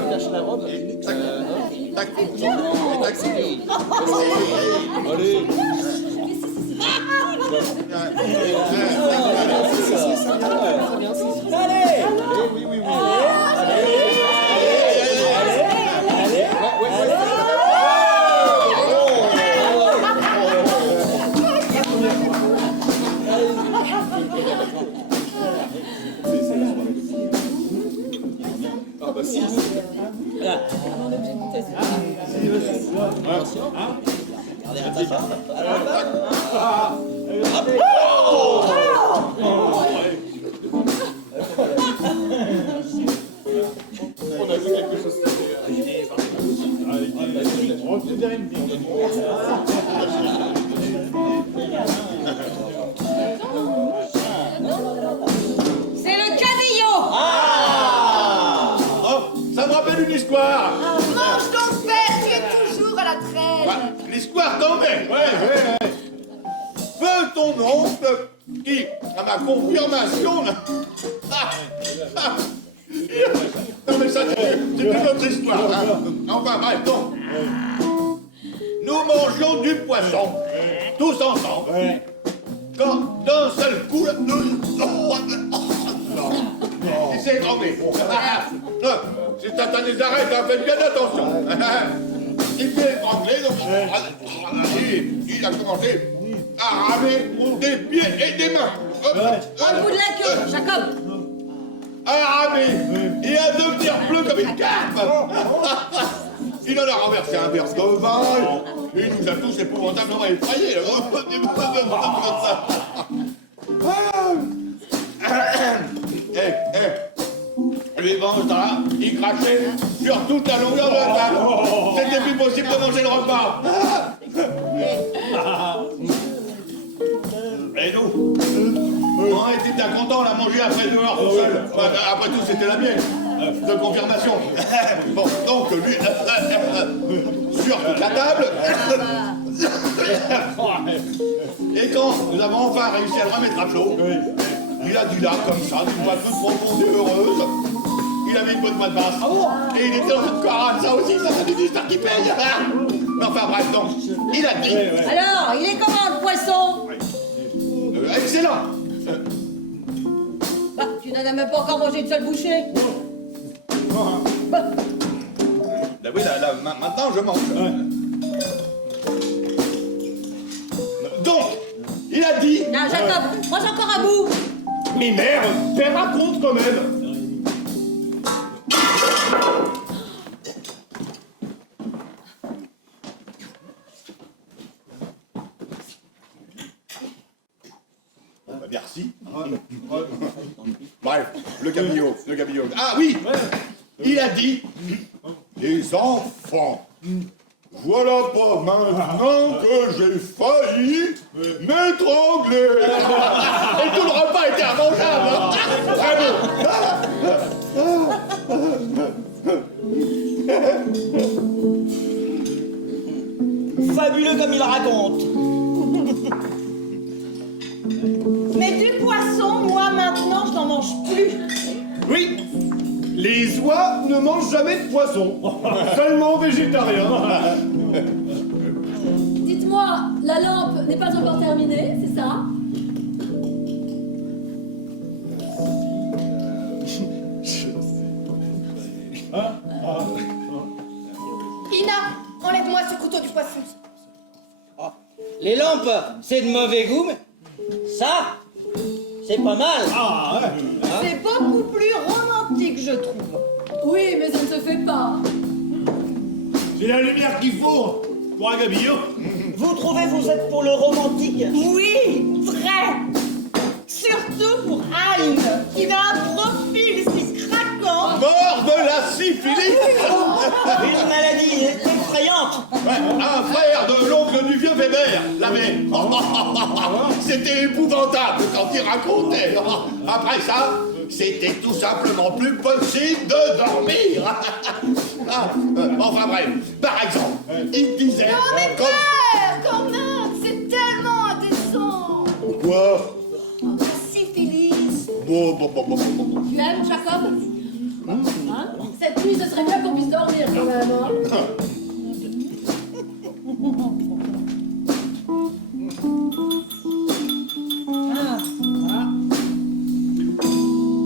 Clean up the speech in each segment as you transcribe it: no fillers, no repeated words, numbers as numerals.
cache la robe. Tac. Allez. Allez. Oui. Ah bah si. Regardez à ta femme. On a vu quelque chose. C'est le cadillon. Oh, ça me rappelle une histoire. Mange ton père, tu es toujours à la traîne. Ouais, l'histoire tombée. Ouais. Feu ton oncle qui, à ma confirmation, là. Non mais ça, c'est une autre histoire. Hein. Enfin bref, donc. Nous mangions du poisson, tous ensemble. Quand d'un seul coup, il s'est étranglé. T'as des arrêts, fais bien attention. Il s'est étranglé, donc il a commencé à ramer des pieds et des mains. Un bout de la queue, Jacob. À ramer et à devenir bleu comme une carpe. Il en a renversé un verre de vin et il nous a tous épouvantablement effrayés. Les ventres, il crachait sur toute la longueur de la table. C'était plus possible de manger le repas. Et nous, on était bien contents, on l'a mangé après dehors tout seul. Après tout, c'était la mienne. De confirmation. Bon, donc lui, sur toute la table. Et quand nous avons enfin réussi à le remettre à flot, il a dit là, comme ça, d'une voix toute profonde et heureuse. Il avait une bonne voix de basse. Et il était dans une carane, ça aussi, ça fait des histoires qui payent. Mais enfin bref, donc, il a dit. Alors, il est comment le poisson? Excellent. Bah, tu n'en as même pas encore mangé une seule bouchée. Bah. Là, oui, là, maintenant je mange. Donc, il a dit. Non, Jacob, mange encore un bout. Mais mère, t'es raconte quand même. Merci. Bref, le cabillaud. Ah oui, il a dit, les enfants, voilà pas maintenant que j'ai failli m'étrangler. Et tout le repas était immangeable. Fabuleux comme il raconte. Mais du poisson, moi maintenant, je n'en mange plus. Oui, les oies ne mangent jamais de poisson. Seulement végétariens. Dites-moi, la lampe n'est pas encore terminée, c'est ça? Ina, enlève-moi ce couteau du poisson. Les lampes, c'est de mauvais goût, mais ça, c'est pas mal. C'est beaucoup plus romantique, je trouve. Oui, mais ça ne se fait pas. C'est la lumière qu'il faut pour un gabillon. Vous trouvez vous êtes pour le romantique? Oui, très. Surtout pour Aïe, qui a un profil si craquant. Mort de la syphilis. Une maladie effrayante. Un frère de l'oncle du vieux Weber l'avait. C'était épouvantable quand il racontait. Après ça, c'était tout simplement plus possible de dormir. Enfin bref, par exemple, il disait... Non mais père, quand même, c'est tellement indécent. Quoi? La syphilis. Bon. Tu aimes, Jacob? Hein? Cette nuit, ce serait bien qu'on puisse dormir quand même. Hein?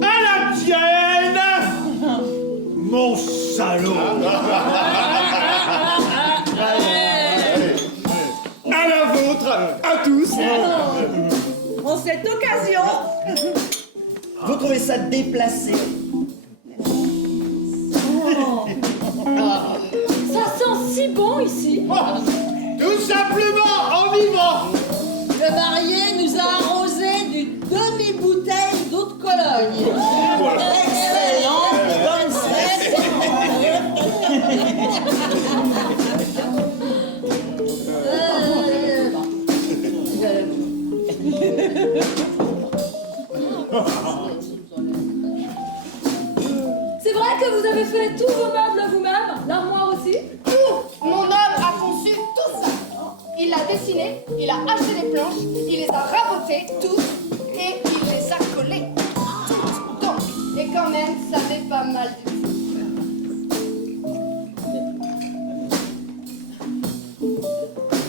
À la tienne, mon salaud. À la vôtre, à tous. En cette occasion, Vous trouvez ça déplacé? Ça sent si bon ici. Tout simplement en vivant. le marié nous a arrosé d'une demi-bouteille d'eau de Cologne. Excellent, bonne C'est vrai que vous avez fait tous vos meubles vous-même? L'armoire aussi? Tout! Mon homme a conçu tout ça. Il l'a dessiné, il a acheté les planches, il les a rabotés, tous, et il les a collés. Donc, et quand même, ça fait pas mal du tout.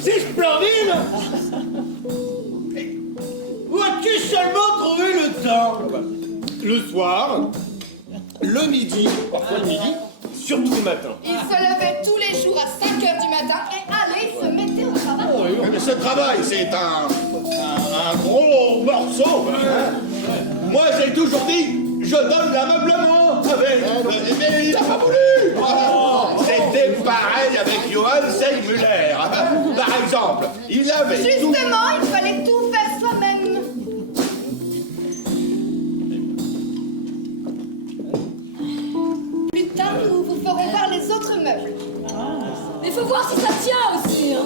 C'est splendide! Où as-tu seulement trouvé le temps? Le soir, le midi, parfois le midi, surtout le matin. Il se levait tous les jours à 5 h du matin et allait se mettre au travail. Oui, mais ce travail, c'est un gros morceau. Moi, j'ai toujours dit, je donne l'ameublement avec. Mais il n'a pas voulu. C'était pareil avec Johann Seymüller. Par exemple, il avait tout. Justement, il fallait tout faire soi-même. Plus tard, nous vous ferons voir les autres meubles. Il faut voir si ça tient aussi. Hein.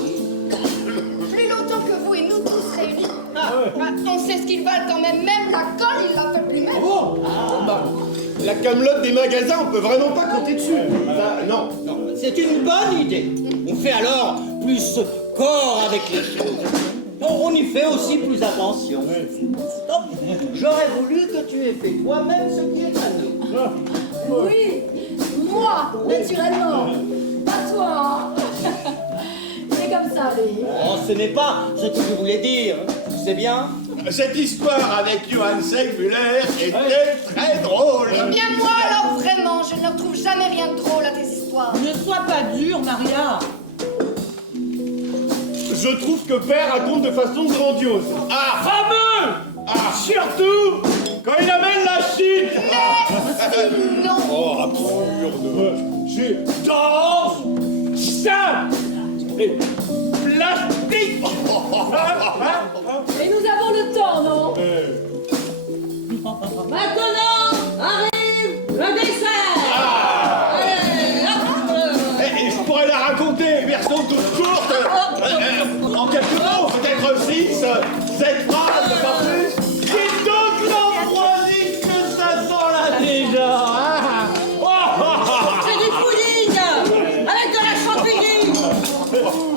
Plus longtemps que vous et nous tous réunis. On sait ce qu'ils valent quand même. Même la colle, il l'a fait lui-même. La camelote des magasins, on peut vraiment pas compter dessus. Non. C'est une bonne idée. On fait alors plus corps avec les choses. On y fait aussi plus attention. Donc, j'aurais voulu que tu aies fait toi-même ce qui est à nous. Oui, moi, naturellement. Pas toi. C'est comme ça, les. Oh, ce n'est pas ce que je voulais dire. Tu sais bien? Cette histoire avec Johann Seymüller était très drôle. Eh bien moi, alors vraiment, je ne retrouve jamais rien de drôle à tes histoires. Ne sois pas dure, Maria. Je trouve que Père raconte de façon grandiose. Fameux. Surtout quand il amène la chute. Non. Oh, absurde. J'ai danse, ça et plastique. Et nous avons le temps, non? Maintenant, arrive le dessert. Allez, hop. Et je pourrais la raconter, version toute courte. En quelques mots, peut-être 6, 7 phrases, pas plus. Dis donc l'ambroisie que ça sent là déjà, hein? C'est du pudding avec de la chantilly.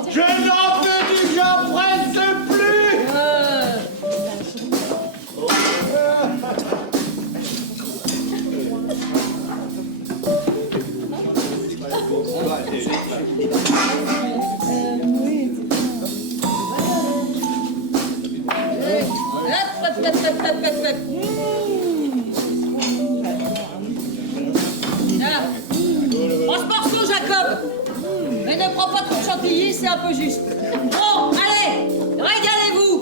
Je n'en peux déjà presque plus! Prends ce morceau, Jacob. Mais ne prends pas trop de chantilly, c'est un peu juste. Bon, allez, régalez-vous.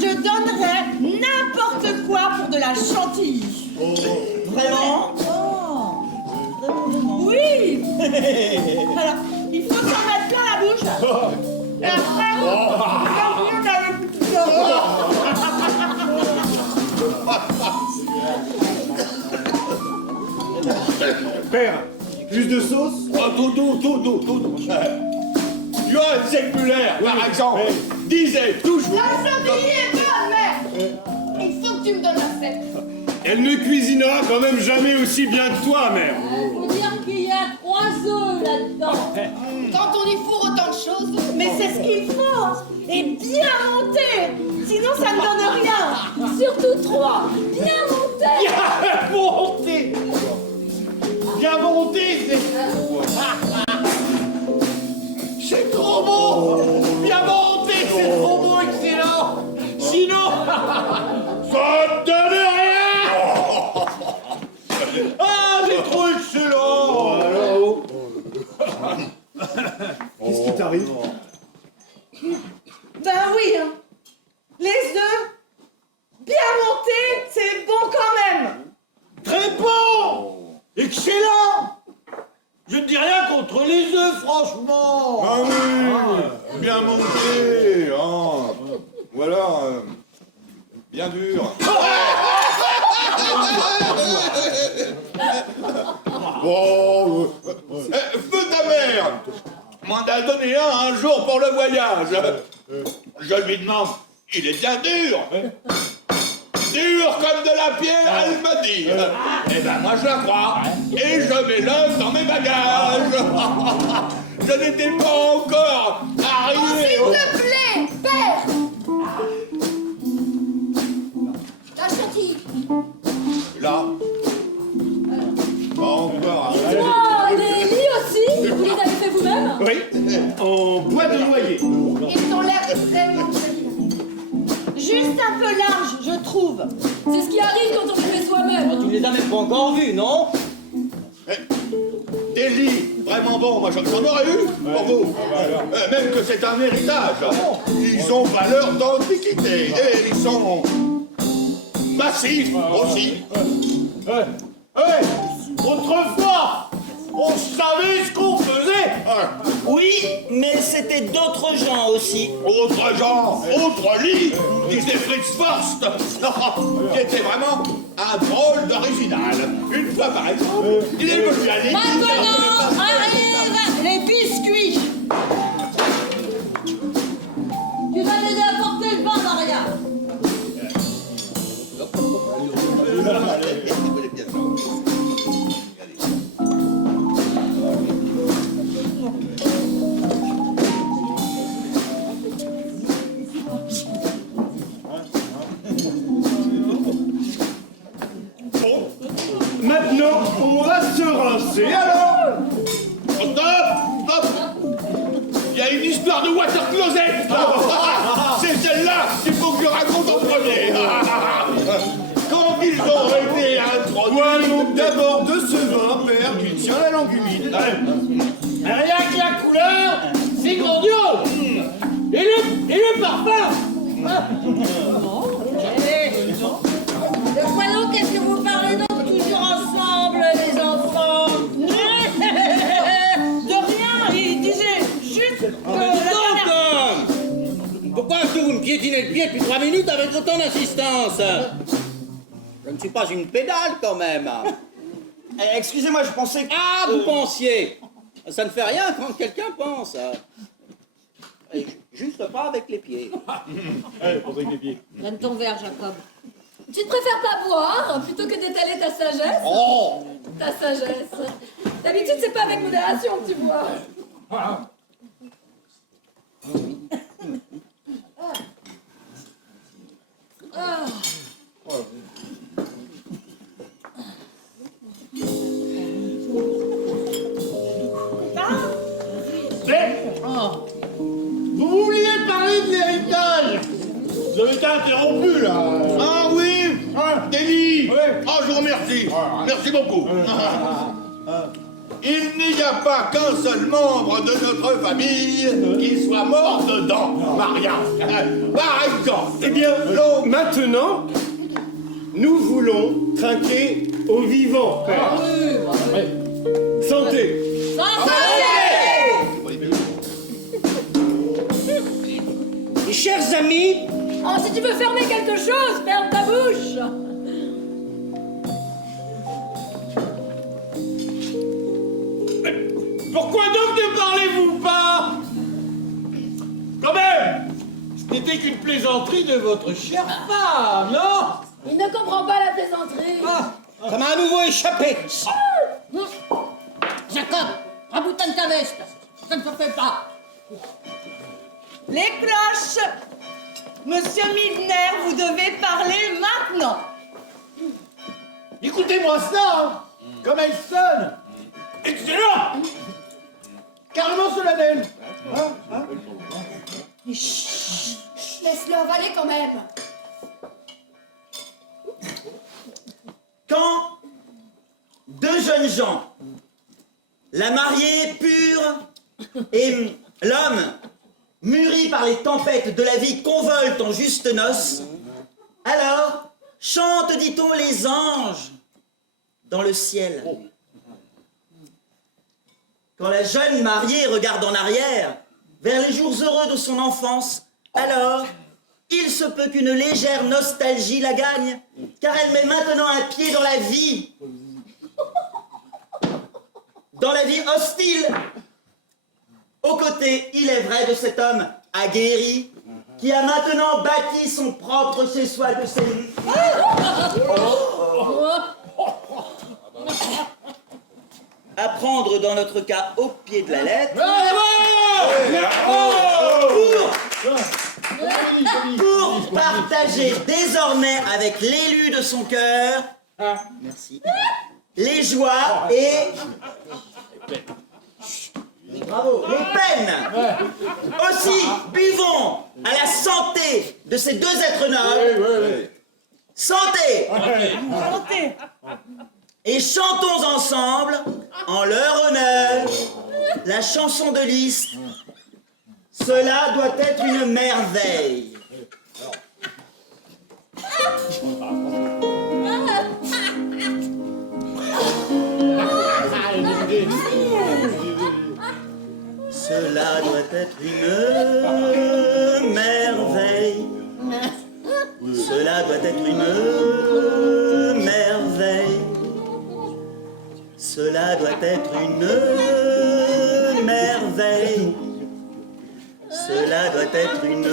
Je donnerais n'importe quoi pour de la chantilly. Vraiment? Oui. Alors, il faut s'en mettre plein la bouche. Et après, on dans le petit Père, plus de sauce. Oh, tout. Johann Seymüller, par exemple, disait toujours. La chantilly est bonne, mère. Il faut que tu me donnes la scène. Elle ne cuisinera quand même jamais aussi bien que toi, mère. Faut dire qu'il y a 3 œufs là-dedans. Quand on y fourre autant de choses. Mais c'est ce qu'il faut. et bien monté. Sinon, ça ne donne rien. Surtout 3. Bien monté. Bien monté. Bien monté, c'est... C'est trop beau. Bien monté, c'est trop beau, excellent. Sinon, ça ne donne rien. Ah, c'est trop excellent. Alors, qu'est-ce qui t'arrive? Ben oui, hein. Les œufs, bien montés, c'est bon quand même. Très bon. Excellent. Je ne dis rien contre les œufs, franchement. Ah oui, bien monté, hein. Voilà, bien dur. Bon, feu ta mère m'en a donné un jour pour le voyage. Je lui demande, il est bien dur. Dur comme de la pierre, elle m'a dit. Eh ben moi je la crois. Et je mets l'œuf dans mes bagages. Je n'étais pas encore arrivé. S'il te plaît, père. La chantilly. Là. Pas encore arrivé. Oh, les lits aussi. Vous les avez fait vous-même? Oui, en bois de noyer. Ils ont l'air vraiment jolis. Juste un peu large, je trouve. C'est ce qui arrive quand on les fait soi-même. Tu les as même pas encore vus, non? Des lits vraiment bons, moi j'en aurais eu pour vous. Même que c'est un héritage. Ils ont valeur d'antiquité et ils sont massifs aussi. Autrefois, on savait ce qu'on faisait. Oui, mais c'était d'autres gens aussi. Autre genre, autre lit, disait Fritz Forst, qui était vraiment un drôle d'original. Une fois par exemple, il est venu à l'église. Maintenant, arrivent les biscuits. Tu vas l'aider à porter le pain, Maria. Maintenant, on va se rincer, alors. Stop! Stop! Il y a une histoire de water closet! C'est celle-là qu'il faut que je raconte en premier! Quand ils ont été introduits... Parlons d'abord de ce vin, père, qui tient la langue humide. Rien que la couleur, c'est grandiose. Et le parfum. De quoi donc est-ce que vous parlez donc toujours ensemble, les enfants? De rien, il disait juste que la dernière... Pourquoi est-ce que vous me piétinez le pied depuis 3 minutes avec autant d'insistance? Je ne suis pas une pédale quand même. Excusez-moi, je pensais que... Ah, vous pensiez? Ça ne fait rien quand quelqu'un pense. Et juste pas avec les pieds. Donne ton verre, Jacob. Tu te préfères pas boire plutôt que d'étaler ta sagesse? Oh! Ta sagesse. D'habitude, c'est pas avec modération que tu bois. Vous vouliez parler de l'héritage. Vous avez été interrompu, là. Ah oui! Délit! Ouais. Ah, je vous remercie! Merci beaucoup! Il n'y a pas qu'un seul membre de notre famille qui soit mort dedans, Maria! Par exemple! Eh bien, maintenant, nous voulons trinquer au vivant, père. Ouais. Santé. Mes chers amis, Oh, si tu veux fermer quelque chose, ferme ta bouche. Pourquoi donc ne parlez-vous pas? Quand même, ce n'était qu'une plaisanterie de votre chère femme, non? Il ne comprend pas la plaisanterie. ça m'a à nouveau échappé. Jacob, raboutonne ta veste. Ça ne se fait pas. Les cloches! Monsieur Milner, vous devez parler maintenant. Écoutez-moi ça, hein, comme elle sonne. Excellent. Carrément solennel. Laisse-le avaler quand même. Quand deux jeunes gens, la mariée pure et l'homme mûri par les tempêtes de la vie, convolte en justes noces, alors chantent, dit-on, les anges dans le ciel. Quand la jeune mariée regarde en arrière, vers les jours heureux de son enfance, alors il se peut qu'une légère nostalgie la gagne, car elle met maintenant un pied dans la vie. Dans la vie hostile, aux côtés, il est vrai, de cet homme aguerri, qui a maintenant bâti son propre chez-soi de cellules. À prendre dans notre cas au pied de la lettre. Pour partager désormais avec l'élu de son cœur, merci, les joies et bravo, les peines. Aussi, buvons à la santé de ces deux êtres nobles. Santé. Santé. Et chantons ensemble, en leur honneur, la chanson de Liszt. Cela doit être une merveille. Cela doit être une merveille. Cela doit être une merveille. Cela doit être une merveille. Cela doit être une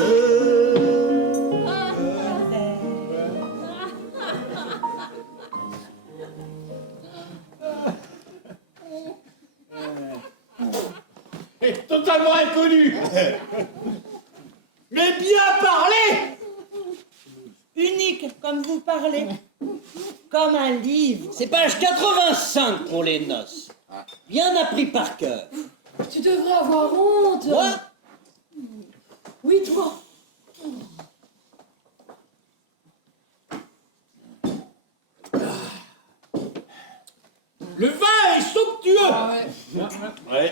est totalement inconnu. Mais bien parlé. Unique, comme vous parlez. Comme un livre. C'est page 85 pour les noces. Bien appris par cœur. Tu devrais avoir honte. Moi, Oui, toi. Le vin est somptueux. Ouais.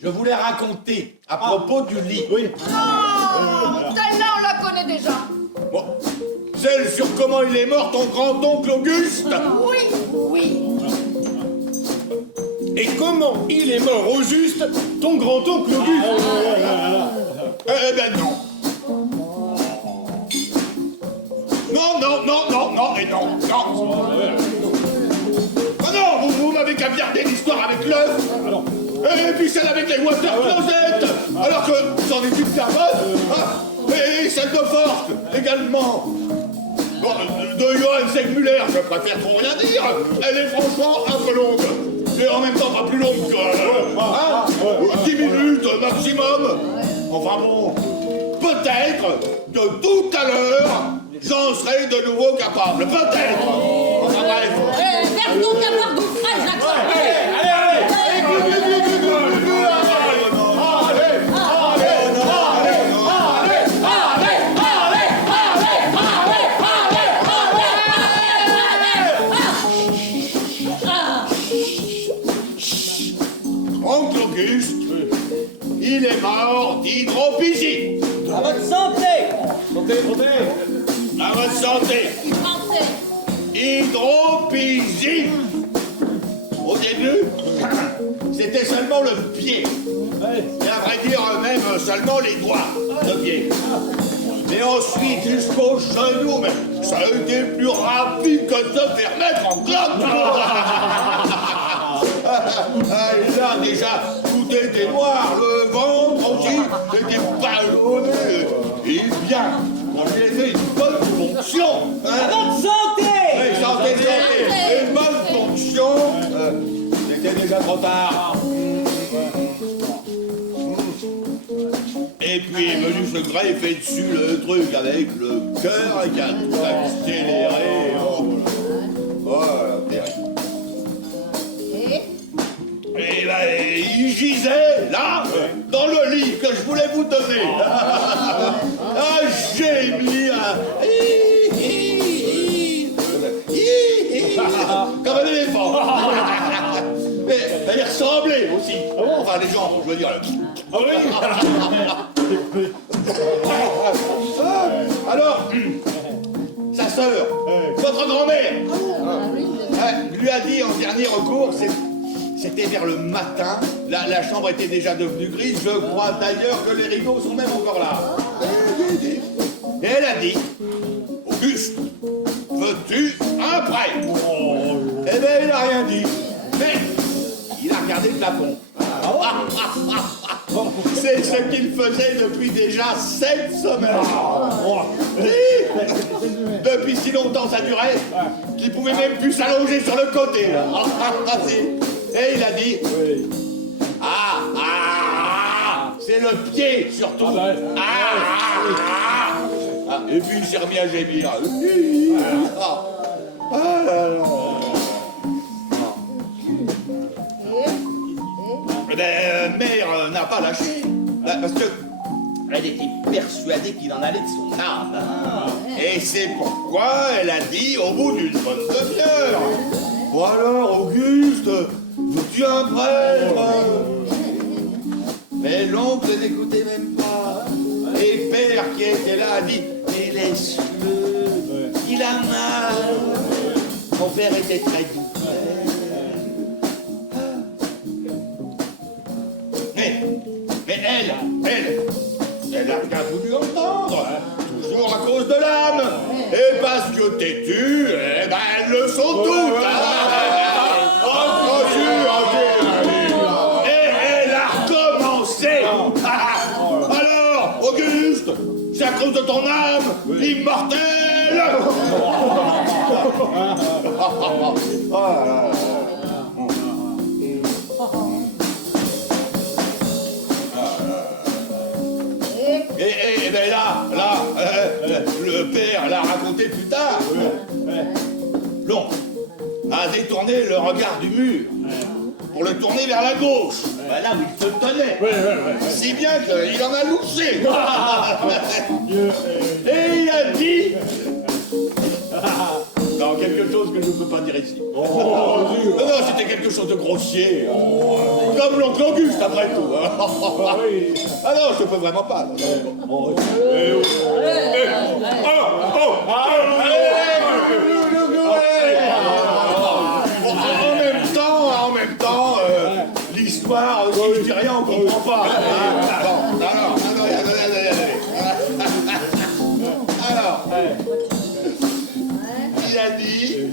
Je voulais raconter à propos du lit. Oui. Oh, celle-là, on la connaît déjà. Bon. Celle sur comment il est mort ton grand-oncle Auguste. Oui, oui. Et comment il est mort au juste, ton grand-oncle Auguste? Eh ben non. Non, et non. Ah non, vous m'avez caviardé l'histoire avec l'œuf. Et puis celle avec les water closets. Alors que c'en est une carbone. Et celle de Forst également. Bon, de Johann Segmüller, je préfère trop rien dire. Elle est franchement un peu longue. Et en même temps pas plus longue que 10 minutes maximum. Enfin bon, peut-être que tout à l'heure, j'en serai de nouveau capable. Peut-être. Enfin bref. Verse donc un verre d'eau fraîche, Jacob. Oncle Auguste, il est mort d'hydropisie. à votre santé. À votre santé. Santé. Hydropisie. Au début, c'était seulement le pied. Et à vrai dire, même seulement les doigts de pied. Et ensuite jusqu'au genou, mais ça a été plus rapide que de se faire mettre en cloque. Et là, déjà, tout était noir, le ventre aussi était ballonné. Et bien, quand j'ai fait une bonne fonction, À votre santé. oui, santé, une bonne fonction, c'était déjà trop tard. puis est venu se greffer dessus le truc avec le cœur qui a tout accéléré. Voilà, terrible. Et ben, il gisait là, dans le lit que je voulais vous donner. J'ai mis comme un éléphant. Mais il ressemblait aussi. Enfin, les gens, je veux dire. Ah oui. Alors, sa sœur, votre grand-mère, lui a dit en dernier recours, c'était vers le matin, la chambre était déjà devenue grise, je crois d'ailleurs que les rideaux sont même encore là. Et elle a dit, Auguste, veux-tu un prêtre? Eh bien, il n'a rien dit, mais il a regardé le plafond. C'est ce qu'il faisait depuis déjà 7 semaines. Depuis si longtemps ça durait qu'il pouvait même plus s'allonger sur le côté. Et il a dit c'est le pied surtout. Et puis il s'est remis à gémir. Mère n'a pas lâché, parce que elle était persuadée qu'il en allait de son âme. Et c'est pourquoi elle a dit au bout d'une bonne demi-heure, bon alors Auguste, veux-tu un prêtre? Mais l'oncle n'écoutait même pas. Et le père qui était là a dit, mais laisse-le, il a mal. Mon père était très doux. Mais elle n'a rien voulu entendre, toujours à cause de l'âme, et parce que têtu, eh ben elles le sont toutes. Et elle a recommencé. Alors, Auguste, c'est à cause de ton âme immortelle. Et bien là, le père l'a raconté plus tard. L'oncle a détourné le regard du mur pour le tourner vers la gauche, là où il se tenait. Si bien qu'il en a louché. Et il a dit... Non, quelque chose que je ne peux pas dire ici. Non, c'était quelque chose de grossier. Comme l'oncle Auguste, après tout. Ah non, je ne peux vraiment pas. En même temps, l'histoire, si je dis rien, on ne comprend pas. Bon, alors, il a dit...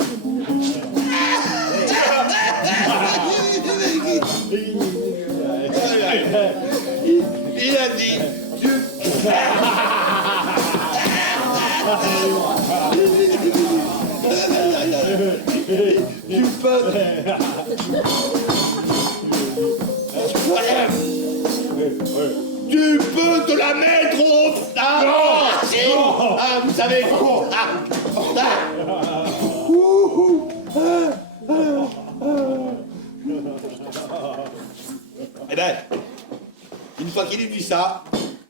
Il a dit... Tu peux... Tu peux te la mettre au... vous savez... Eh ben, une fois qu'il a dit ça,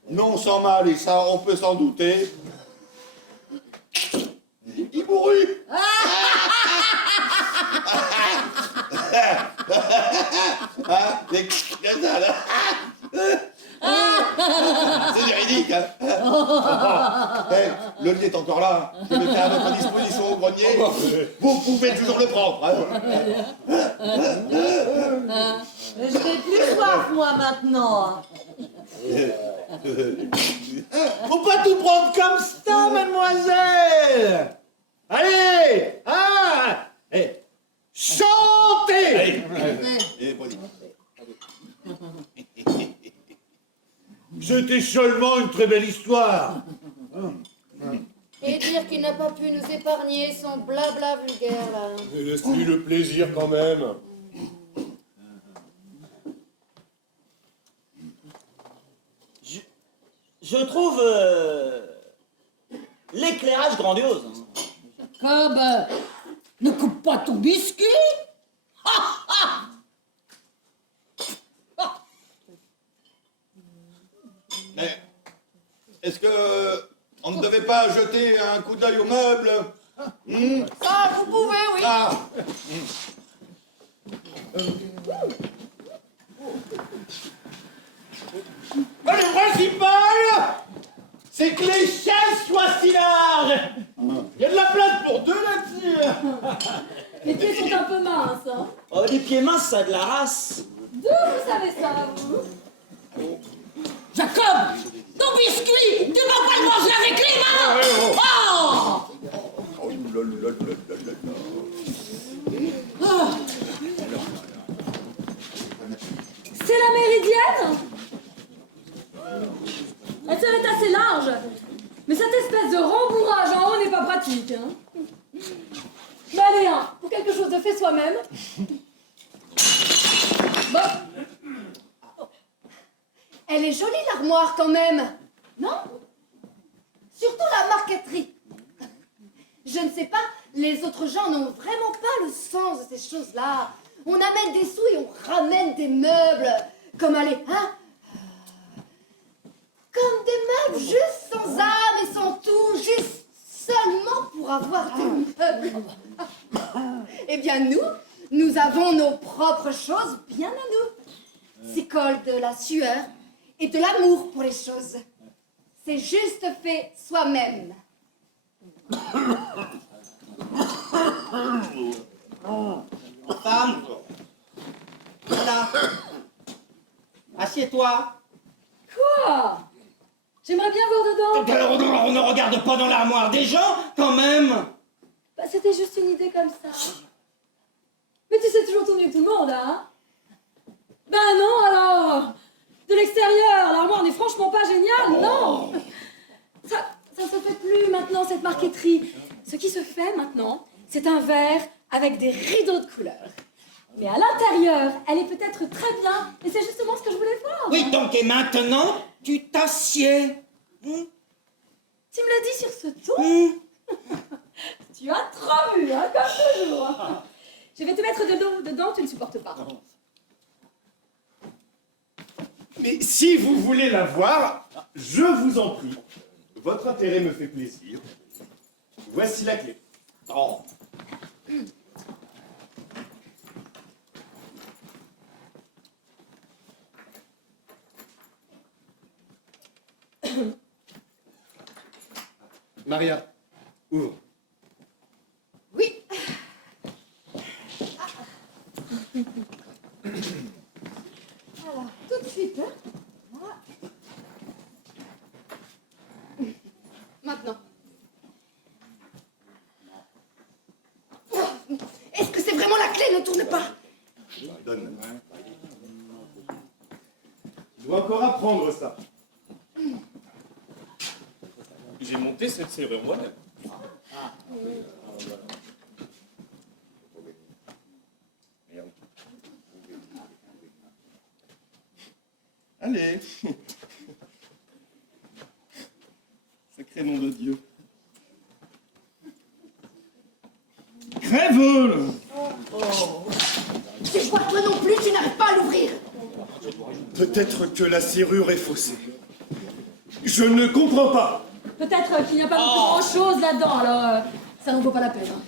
non sans mal, et ça on peut s'en douter, il mourut. C'est véridique, hein. Le lit est encore là, je le mets à votre disposition au grenier, vous pouvez toujours le prendre. Mais je n'ai plus soif, moi, maintenant. Faut pas tout prendre comme ça, mademoiselle. Allez, chantez. C'était seulement une très belle histoire. Et dire qu'il n'a pas pu nous épargner son blabla vulgaire, là. Laisse-lui le plaisir quand même. je trouve l'éclairage grandiose. Jacob, ne coupe pas ton biscuit. Mais est-ce que on ne devait pas jeter un coup d'œil aux meubles? Ça, vous pouvez, oui. Ah. Le principal, c'est que les chaises soient si larges. Il y a de la place pour deux là-dessus. Les pieds sont un peu minces, hein. Oh, les pieds minces, ça a de la race. D'où vous savez ça, vous? Jacob, ton biscuit, tu vas pas le manger avec les mains. Oh. C'est la méridienne? Elle serait assez large. Mais cette espèce de rembourrage en haut n'est pas pratique, hein. Mais allez, hein, pour quelque chose de fait soi-même. Bon. Elle est jolie, l'armoire, quand même. Non? Surtout la marqueterie. Je ne sais pas, les autres gens n'ont vraiment pas le sens de ces choses-là. On amène des sous et on ramène des meubles. Comme aller, hein? Comme des meubles juste sans âme et sans tout, juste seulement pour avoir des meubles. Eh bien, nous avons nos propres choses bien à nous. C'est col de la sueur et de l'amour pour les choses. C'est juste fait soi-même. Femme, voilà. Assieds-toi. Quoi? J'aimerais bien voir dedans. On ne regarde pas dans l'armoire des gens, quand même. Bah, c'était juste une idée comme ça. Mais tu sais toujours tout mieux que tout le monde, hein? Ben non, alors. De l'extérieur, l'armoire n'est franchement pas géniale, non. Ça ne se fait plus maintenant, cette marqueterie. Ce qui se fait maintenant, c'est un verre avec des rideaux de couleur. Mais à l'intérieur, elle est peut-être très bien, et c'est justement ce que je voulais voir. Oui, donc, et maintenant, tu t'assieds. Tu me l'as dit sur ce ton? Tu as trop vu, hein, comme toujours. Je vais te mettre dedans, tu ne supportes pas. Mais si vous voulez la voir, je vous en prie. Votre intérêt me fait plaisir. Voici la clé. Oh. Maria, ouvre. Oui. Alors, tout de suite, hein. Voilà. Maintenant. Est-ce que c'est vraiment la clé? Ne tourne pas. Donne. Je dois encore apprendre ça. J'ai monté cette serrure moi-même. Allez. Sacré nom de Dieu. Crève! Je vois que toi non plus, tu n'arrives pas à l'ouvrir. Peut-être que la serrure est faussée. Je ne comprends pas. Peut-être qu'il n'y a pas grand-chose là-dedans, alors ça n'en vaut pas la peine. Hein.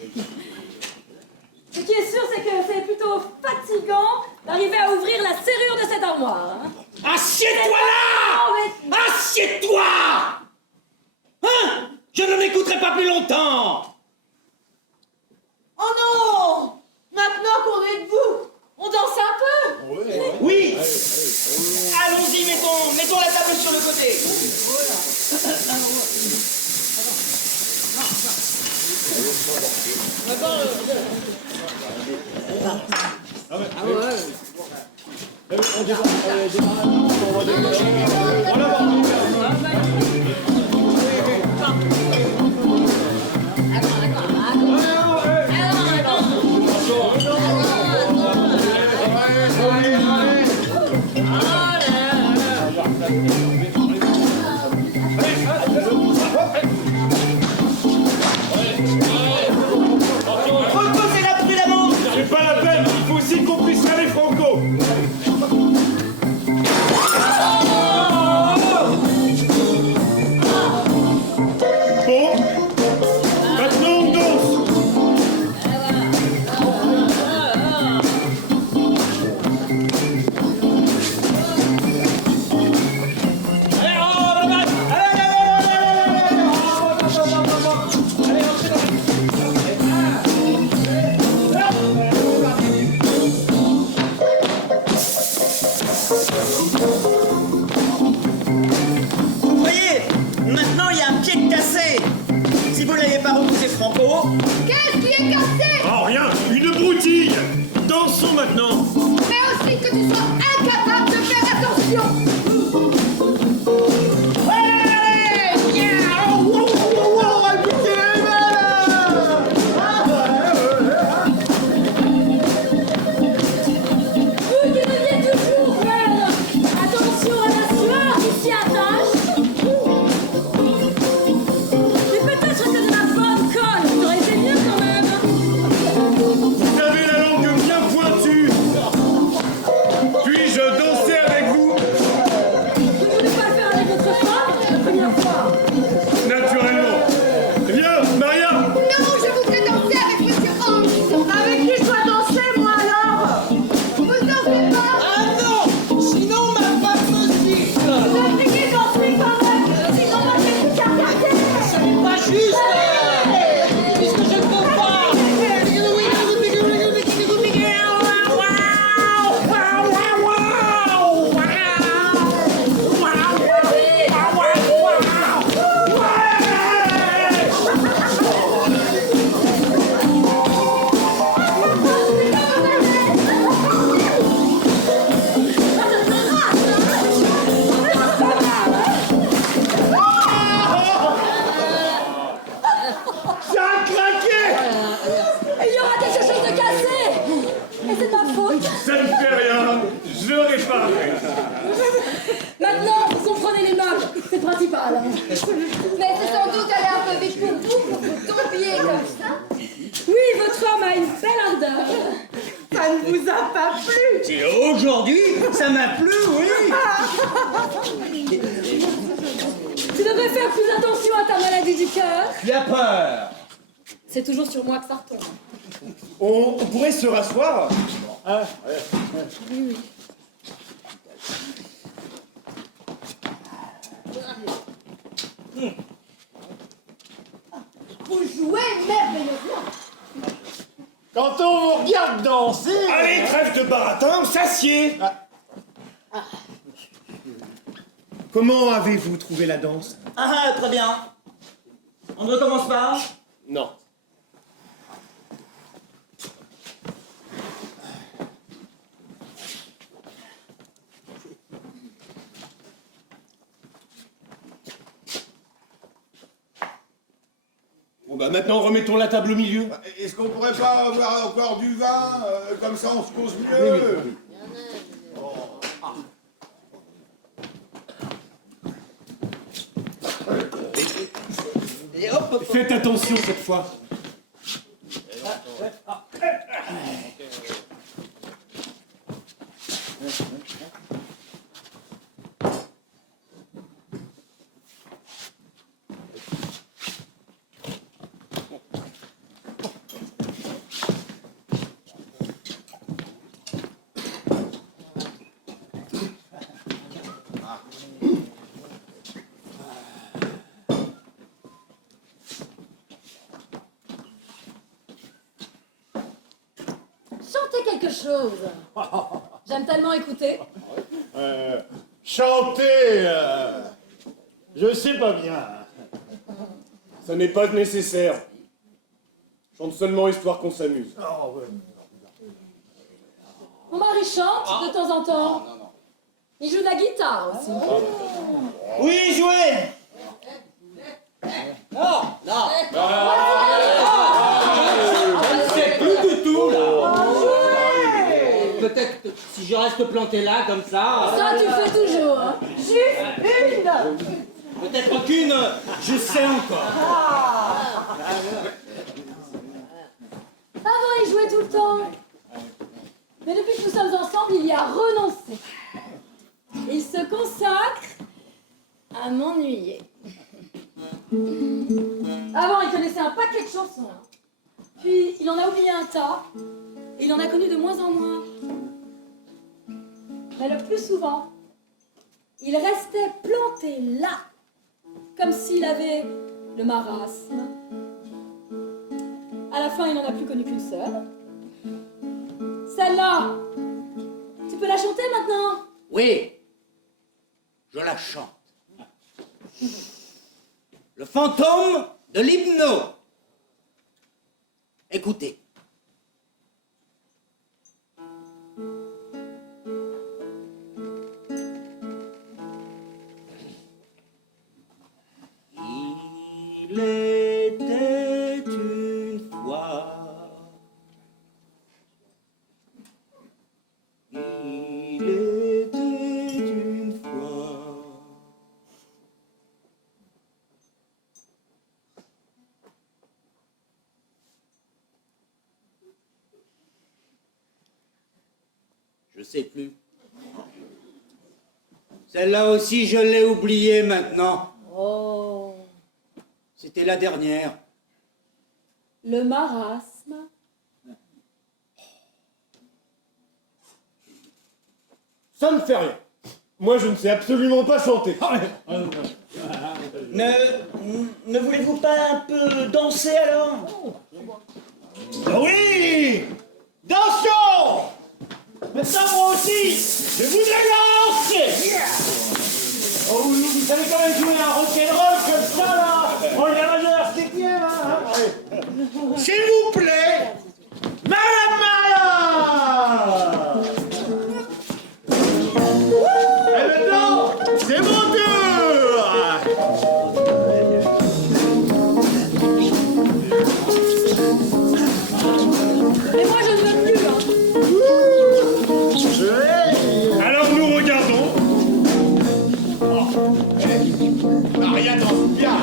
Ce qui est sûr, c'est que c'est plutôt fatigant d'arriver à ouvrir la serrure de cette armoire. Hein. Assieds-toi là! Mais... Assieds-toi! Hein? Je ne m'écouterai pas plus longtemps! Oh non! Maintenant qu'on est debout, on danse un peu? Oui! Allons-y, mettons la table sur le côté. par où ces franco. Qu'est-ce qui est cassé? Oh, rien, une broutille. Dansons maintenant. Mais aussi que tu sois incapable de faire attention. Vous qui deviez toujours faire attention à la sueur qui s'y attache. Et peut-être que de la bonne colle, ça aurait été mieux quand même. Vous avez la langue bien pointue. Puis-je danser avec vous? Vous ne voulez pas le faire avec votre femme la première fois? Naturellement. Viens, Maria. Non, je voudrais danser avec Monsieur Hans. Avec qui je dois danser, moi alors? Vous ne dansez pas? Ah non! Sinon, ma femme me siffle! Vous devriez danser quand même, sinon moi je vais vous faire garder. Ce n'est pas juste! Puisque je ne peux pas! Ça a craqué. Il y aura quelque chose de cassé. Et c'est ma faute. Ça ne fait rien. Je réparerai. Maintenant, vous comprenez les meubles, c'est le principal. Mais c'est sans doute allé un peu vite pour vous tomber comme ça. Oui, votre homme a une belle ardeur. Ça ne vous a pas plu? Et aujourd'hui, ça m'a plu, oui. Tu devrais faire plus attention à ta maladie du cœur. Tu as peur. C'est toujours sur moi que ça retombe. On pourrait se rasseoir. Vous jouez merveilleusement. Quand on vous regarde danser... Allez, trêve de baratin, s'assied. Comment avez-vous trouvé la danse? Ah, très bien. On ne recommence pas? Non. Bon bah maintenant remettons la table au milieu. Est-ce qu'on pourrait pas avoir encore du vin? Comme ça, on se cause mieux. Et hop, hop. Faites attention cette fois. Chantez quelque chose. J'aime tellement écouter. Chanter... je sais pas bien. Ça n'est pas nécessaire. Chante seulement histoire qu'on s'amuse. Mon mari chante de temps en temps. Il joue de la guitare aussi. Oui, jouez. Non! Non! Je ne sais plus du tout, là! Peut-être que si je reste planté là, comme ça... Ça, tu fais toujours. Hein. Juste une. Peut-être qu'une, je sais encore. Avant, il jouait tout le temps. Mais depuis que nous sommes ensemble, il y a renoncé. Il se consacre à m'ennuyer. Avant, il connaissait un paquet de chansons. Hein. Puis, il en a oublié un tas. Et il en a connu de moins en moins. Mais le plus souvent, il restait planté là, comme s'il avait le marasme. À la fin, il n'en a plus connu qu'une seule. Celle-là, tu peux la chanter maintenant? Oui, je la chante. Le fantôme de l'hypno. Écoutez. Il était une fois. Il était une fois. Je sais plus. Celle-là aussi, je l'ai oubliée maintenant. Oh, C'était la dernière. le marasme. Ça ne fait rien. Moi, je ne sais absolument pas chanter. Ne voulez-vous pas un peu danser alors? Oui! Dansons! Maintenant, moi aussi, je voudrais danser! Oh, vous savez quand même jouer un rock'n'roll comme ça, là! Oh, la majeur, c'est bien, là! S'il vous plaît, Madame Maria! Et maintenant, c'est mon tour! Mais moi, je ne veux plus, hein. Alors nous regardons. Maria danse bien.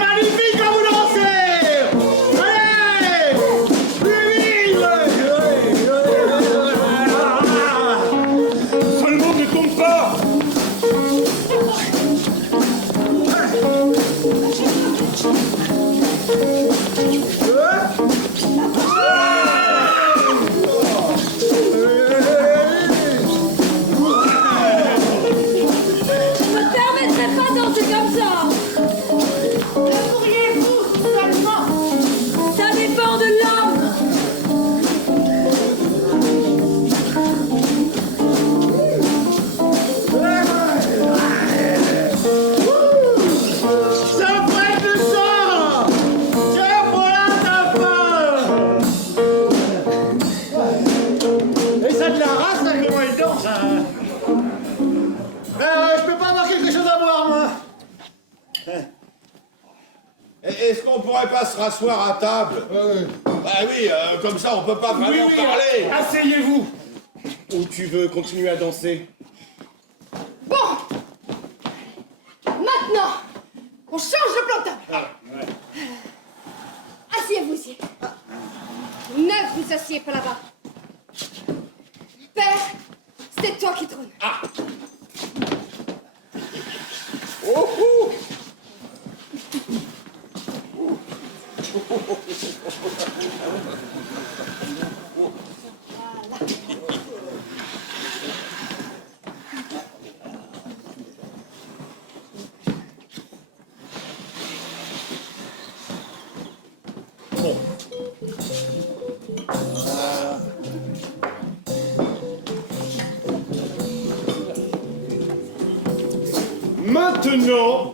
Magnifique comme vous dansez! Allez! Plus vite! Seulement ne tombe pas. Je me permettrai pas de danser comme ça. Le pourriez-vous seulement? Ça dépend de l'homme. Ça prête le sang! Tiens, voilà ta femme! Et ça de la race, là, comment il danse, hein? Je peux pas avoir quelque chose à boire, moi! Est-ce qu'on pourrait pas se rasseoir à table? Bah oui, comme ça on peut pas vraiment parler. Asseyez-vous. Ou tu veux continuer à danser? Bon! Maintenant, on change de plan de table. Asseyez-vous ici. Ne vous asseyez pas là-bas. Père, c'est toi qui trône. Maintenant,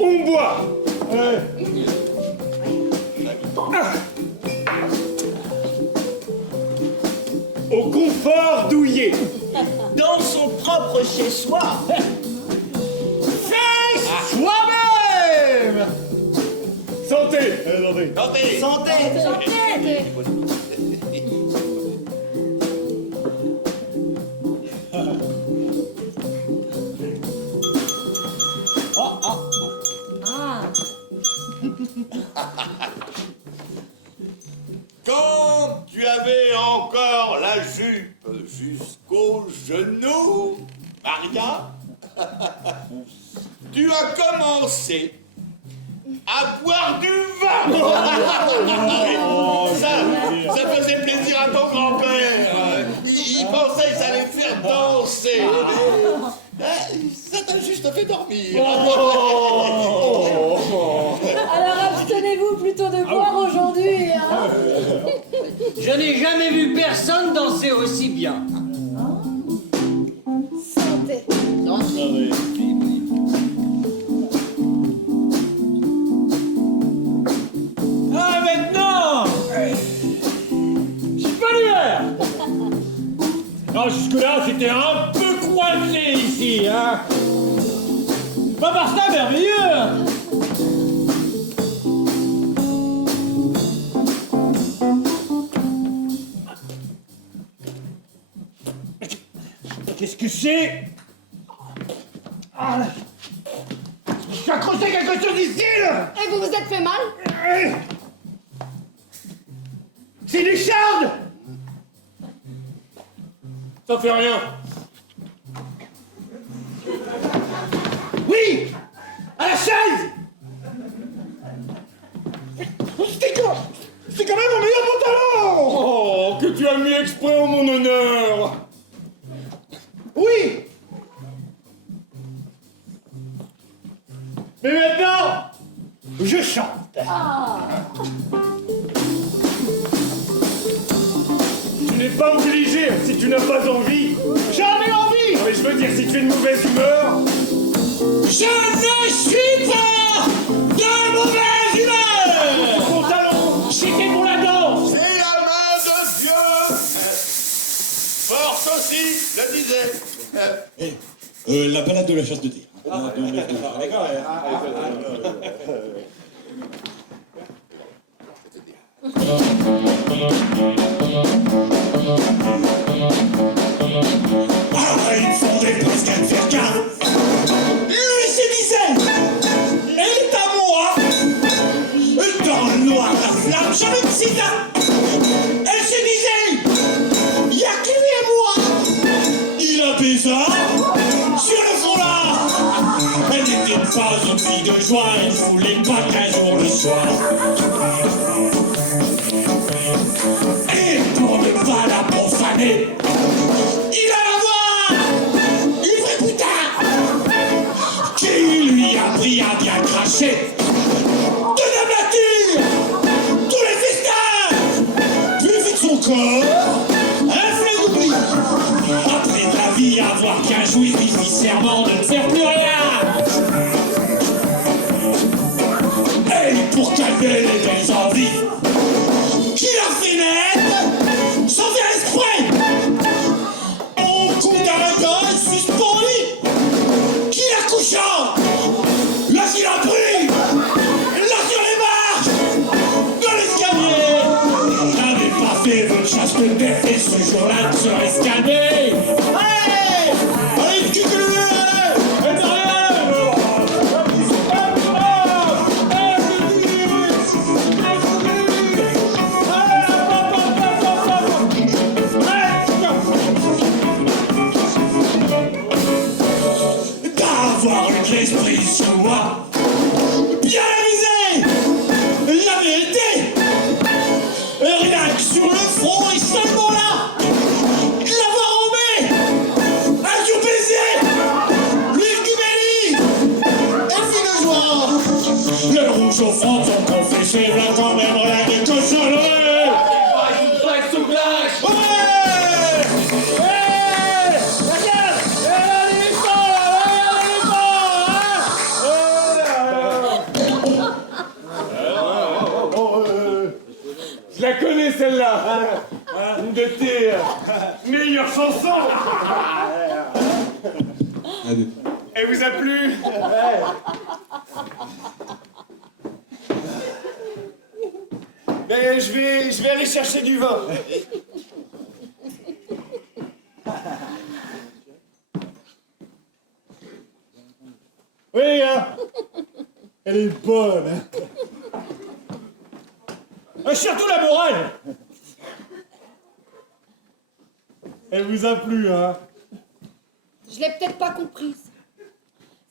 on boit. Au confort douillet. Dans son propre chez-soi. C'est soi-même! Santé. Attendez. Santé. Quand tu avais encore la jupe jusqu'aux genoux, Maria, tu as commencé à boire du vin. Ça faisait plaisir à ton grand-père. Il pensait que ça allait te faire danser. Ça t'a juste fait dormir. Alors abstenez-vous plutôt de boire aujourd'hui Je n'ai jamais vu personne danser aussi bien. Santé. Danser. Ah, maintenant j'ai pas l'hiver. Non, jusque-là, c'était un peu coincé ici, hein. Pas par ça, merveilleux. Qu'est-ce que c'est? Ah, là. Je suis accroché à quelque chose ici, là. Et vous vous êtes fait mal? C'est des chardes. Ça fait rien. Oui, à la chaise. C'est quand même mon meilleur pantalon. Oh, que tu as mis exprès en mon honneur. Oui. Mais maintenant, je chante. Tu n'es pas obligé si tu n'as pas envie. J'en ai envie. Non, mais je veux dire, si tu es de mauvaise humeur. Je ne suis pas de mauvaise humeur. Mon talon, c'était pour la danse. C'est la main de Dieu. Force aussi, le disait. La balade de la chasse de tir. Il faudrait presque à faire car lui se disait, elle est à moi. Dans le noir, la flamme, jamais de sida. Elle se disait, y'a que lui et moi. Il a baisa sur le foulard. Elle n'était pas une fille de joie, elle voulait pas qu'un jour le soir. Et pour ne pas la profaner, il a la voix, une vraie putain, qui lui a appris à bien cracher. De la nature, tous les festins, plus vite son corps, un fleuve d'oubli. Après ta vie, avoir qu'un jouir, il fit serment de ne faire plus rien. Et pour calmer les belles envies, qui a fait naître, sans faire exprès, au coup d'un gosse suspendu, qui la couchant, là qu'il a pris, là sur les marches, dans l'escalier, n'avait pas fait de chasse de tête et ce jour-là ne serait scanné. Allez, allez, qui que le allez, d'avoir eu l'esprit sur moi, bien avisé, la vérité, rien que sur le front et seulement là, l'avoir rombé, un dieu baiser, l'huile du béni, et puis de joie, le rouge au front, son confessé, la quand même rien de cochonnerie. Je la connais celle-là. Une de tes meilleures chansons. Elle vous a plu? Mais je vais aller chercher du vin. Oui, hein. Elle est bonne. Hein. Et surtout la morale. Elle vous a plu, hein? Je l'ai peut-être pas comprise.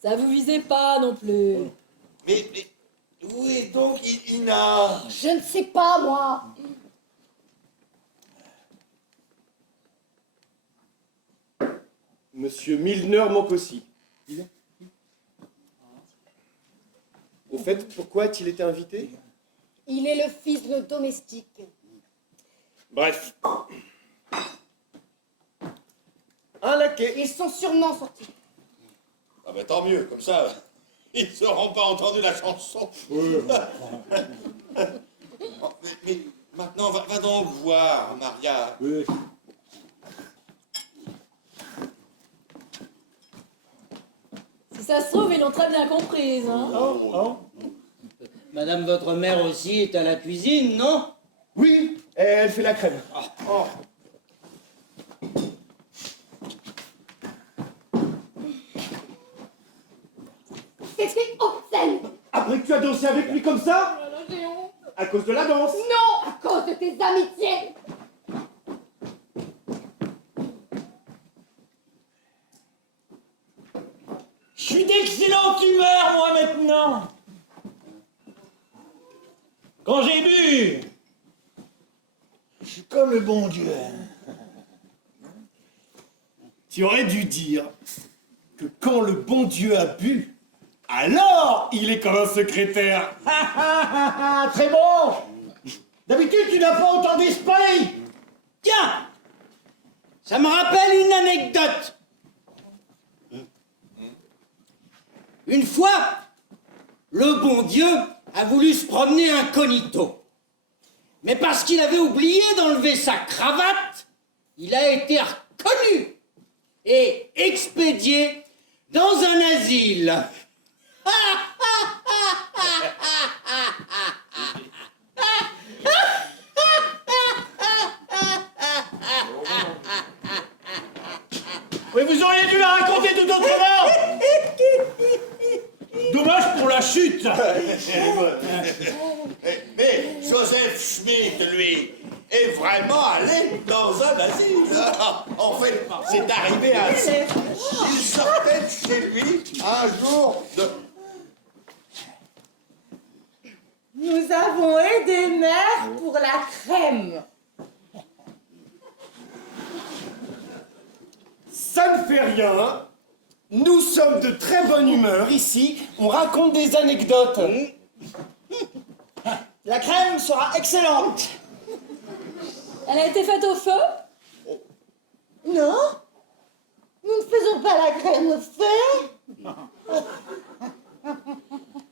Ça vous visait pas non plus. Mais où est donc Ina? Je ne sais pas, moi. Monsieur Milner manque aussi. Au fait, pourquoi a-t-il été invité? Il est le fils de nos domestiques. Bref. Un laquais. Ils sont sûrement sortis. Ah ben tant mieux, comme ça, ils ne seront pas entendu la chanson. Oh, mais maintenant, va donc voir, Maria. Oui. Si ça se trouve, ils l'ont très bien comprise, hein. Oh. Madame votre mère aussi est à la cuisine, non? Oui, elle fait la crème. Oh. C'est obscène. Après que tu as dansé avec lui comme ça, Oh là là, j'ai honte. à cause de la danse. Non, à cause de tes amitiés. Je suis d'excellente humeur, moi, maintenant. Quand j'ai bu, je suis comme le bon Dieu. Tu aurais dû dire que quand le bon Dieu a bu, alors il est comme un secrétaire. Très bon. D'habitude, tu n'as pas autant d'esprit. Tiens, ça me rappelle une anecdote. Une fois, le bon Dieu a voulu se promener incognito. Mais parce qu'il avait oublié d'enlever sa cravate, il a été reconnu et expédié dans un asile. Mais vous auriez dû la raconter tout autrement. Dommage pour la chute. Mais Joseph Schmitt, lui, est vraiment allé dans un asile. En fait, c'est arrivé ainsi. Il sortait de chez lui un jour de... Nous avons aidé mère pour la crème. Ça ne fait rien. Nous sommes de très bonne humeur ici. On raconte des anecdotes. La crème sera excellente. Elle a été faite au feu? Non, nous ne faisons pas la crème au feu.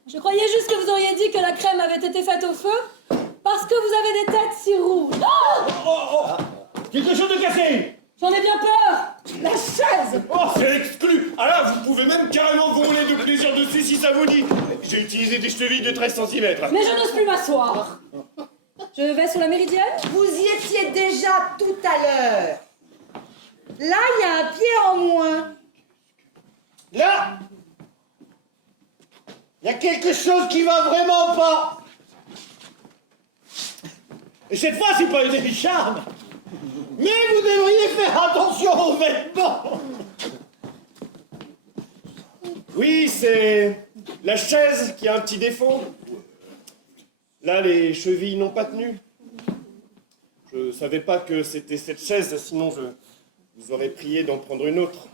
Je croyais juste que vous auriez dit que la crème avait été faite au feu parce que vous avez des têtes si rouges. Oh! Quelque chose de cassé. J'en ai bien peur! La chaise. Oh, c'est exclu. Ah là, vous pouvez même carrément vous rouler de plaisir dessus si ça vous dit. J'ai utilisé des chevilles de 13 cm. Mais je n'ose plus m'asseoir. Je vais sur la méridienne? Vous y étiez déjà tout à l'heure. Là, il y a un pied en moins. Là, il y a quelque chose qui va vraiment pas. Et cette fois, c'est pas une écharpe. Mais vous devriez faire attention aux vêtements. Oui, c'est la chaise qui a un petit défaut. Là, les chevilles n'ont pas tenu. Je savais pas que c'était cette chaise, sinon je vous aurais prié d'en prendre une autre.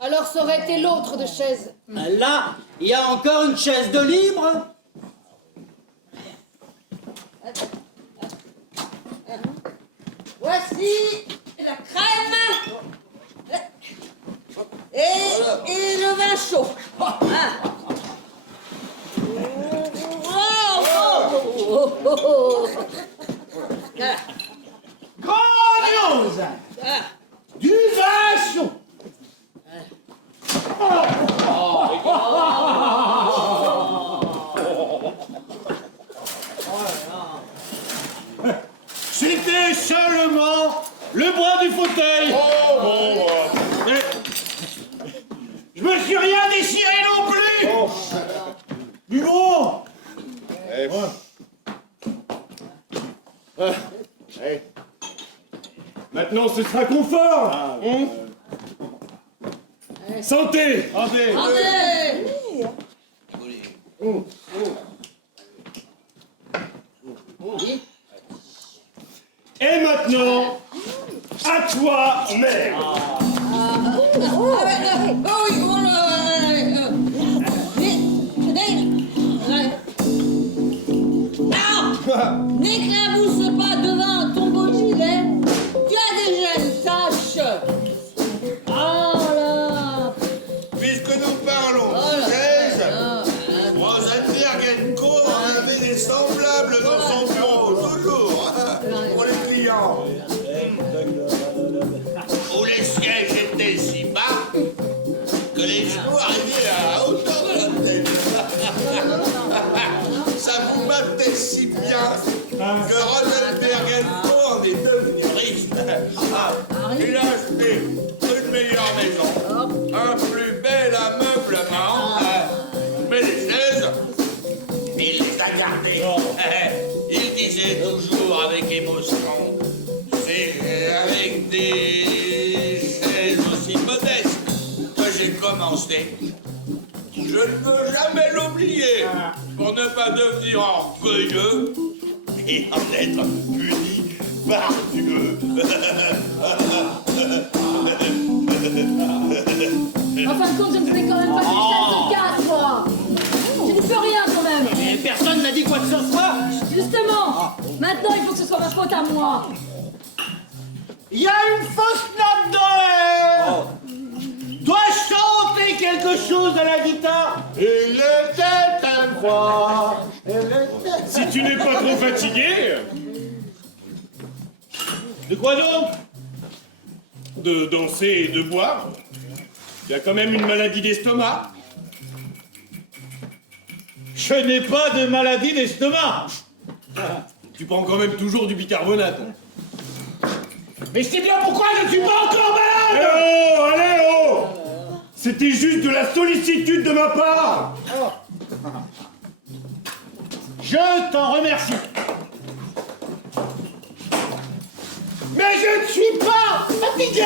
Alors ça aurait été l'autre de chaise. Là, il y a encore une chaise de libre. Voici La crème et le vin chaud. Ah. Grandiose. Du vin chaud. C'était seulement le bras du fauteuil. Mais je me suis rien déchiré non plus. Du bon. Allez. Maintenant, ce sera confort. Santé. Santé. Et maintenant, à toi, mère. N'éclabousse pas devant ton beau gilet. gardé. Il disait toujours avec émotion, c'est avec des chaises aussi modestes que j'ai commencé. Je ne peux jamais l'oublier pour ne pas devenir orgueilleux et en être puni par Dieu. En fin de compte, je ne sais quand même pas que les chaises se cassent, moi. Tu n'y peux rien, quand même. Mais personne n'a dit quoi que ce soit. Justement, maintenant, il faut que ce soit ma faute à moi. Il y a une fausse note dans l'air. Dois chanter quelque chose à la guitare. Il était une fois. Si tu n'es pas trop fatigué, De quoi donc? de danser et de boire, il y a quand même une maladie d'estomac. Je n'ai pas de maladie d'estomac. Tu prends quand même toujours du bicarbonate. Mais je sais bien pourquoi je ne suis pas encore malade. Oh, allez, oh! C'était juste de la sollicitude de ma part. Je t'en remercie. Mais je ne suis pas fatigué.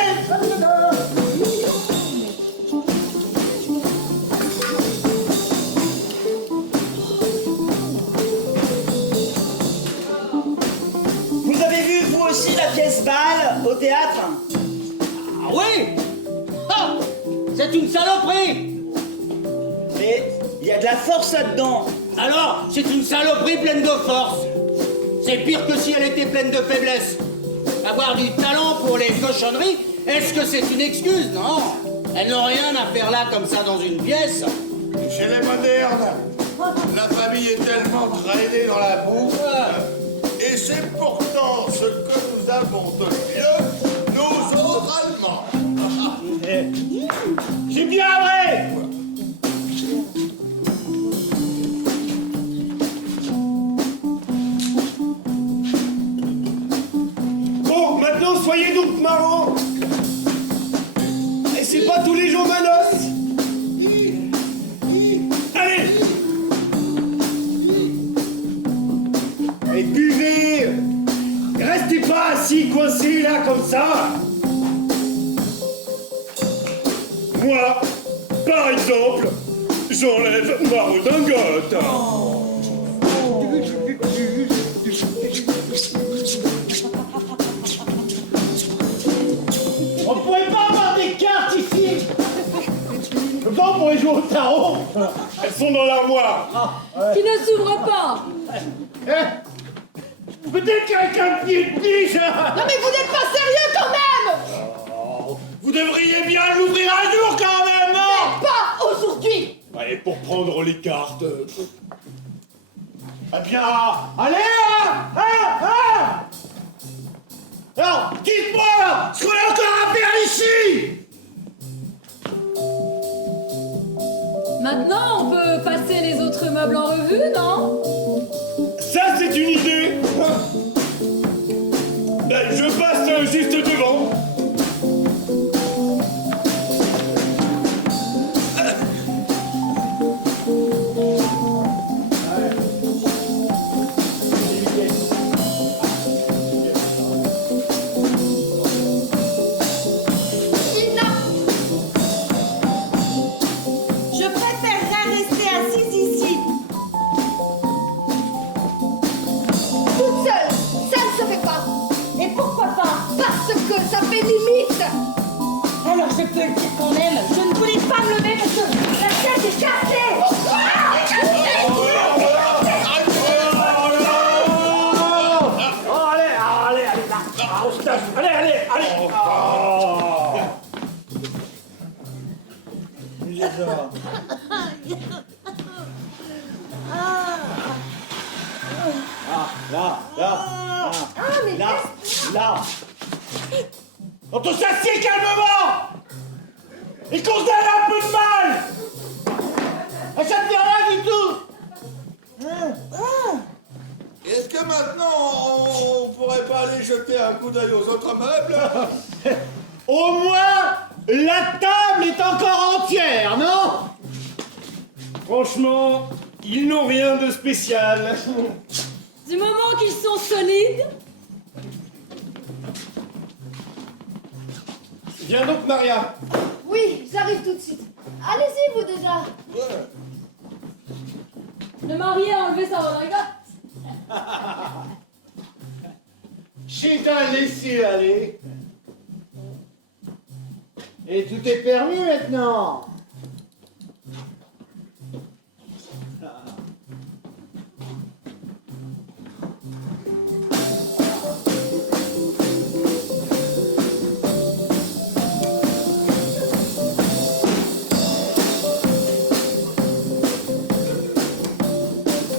Vous avez vu, vous aussi, la pièce Bâle au théâtre? Ah oui. Ah, c'est une saloperie. Mais il y a de la force là-dedans. Alors, c'est une saloperie pleine de force. C'est pire que si elle était pleine de faiblesse. Avoir du talent pour les cochonneries, est-ce que c'est une excuse? Non. Elles n'ont rien à faire là comme ça dans une pièce. Chez les modernes, la famille est tellement traînée dans la boue. Et c'est pourtant ce que nous avons de mieux, nous autres Allemands. C'est bien vrai. Bon, maintenant, soyez donc marrants. Et c'est pas tous les jours ma noce. Allez. Et buvez. Restez pas assis coincés là comme ça. Moi, par exemple, j'enlève ma redingote. On pourrait pas avoir des cartes ici. Comment on pourrait jouer au tarot? Elles sont dans l'armoire. Qui ne s'ouvre pas. Peut-être qu'avec un pied de biche. Non mais vous n'êtes pas sérieux quand même. Vous devriez bien l'ouvrir un jour quand même, non? Mais pas aujourd'hui. Allez, pour prendre les cartes. Eh bien, allez, Alors, dites-moi là, ce qu'on a encore à faire ici. Maintenant, on peut passer les autres meubles en revue, non? Ça, c'est une idée. Ben, je passe juste devant. Ina, Je préférerais rester assise ici. toute seule, ça ne se fait pas. Et pourquoi pas? Parce que ça fait limite. Alors je peux le dire quand même, je ne voulais pas me lever parce que la chaise est cassée. Oh, allez, là. On se tâche. Allez. Là. Quand on s'assied calmement et qu'on se donne un peu de mal, ça ne fait rien du tout. Est-ce que maintenant on pourrait pas aller jeter un coup d'œil aux autres meubles? Au moins, la table est encore entière, non? Franchement, ils n'ont rien de spécial. Du moment qu'ils sont solides. Viens donc, Maria. Oui, j'arrive tout de suite. Allez-y, vous déjà. Le marié a enlevé sa redingote. J'ai un laisser-aller. Et tout est permis maintenant.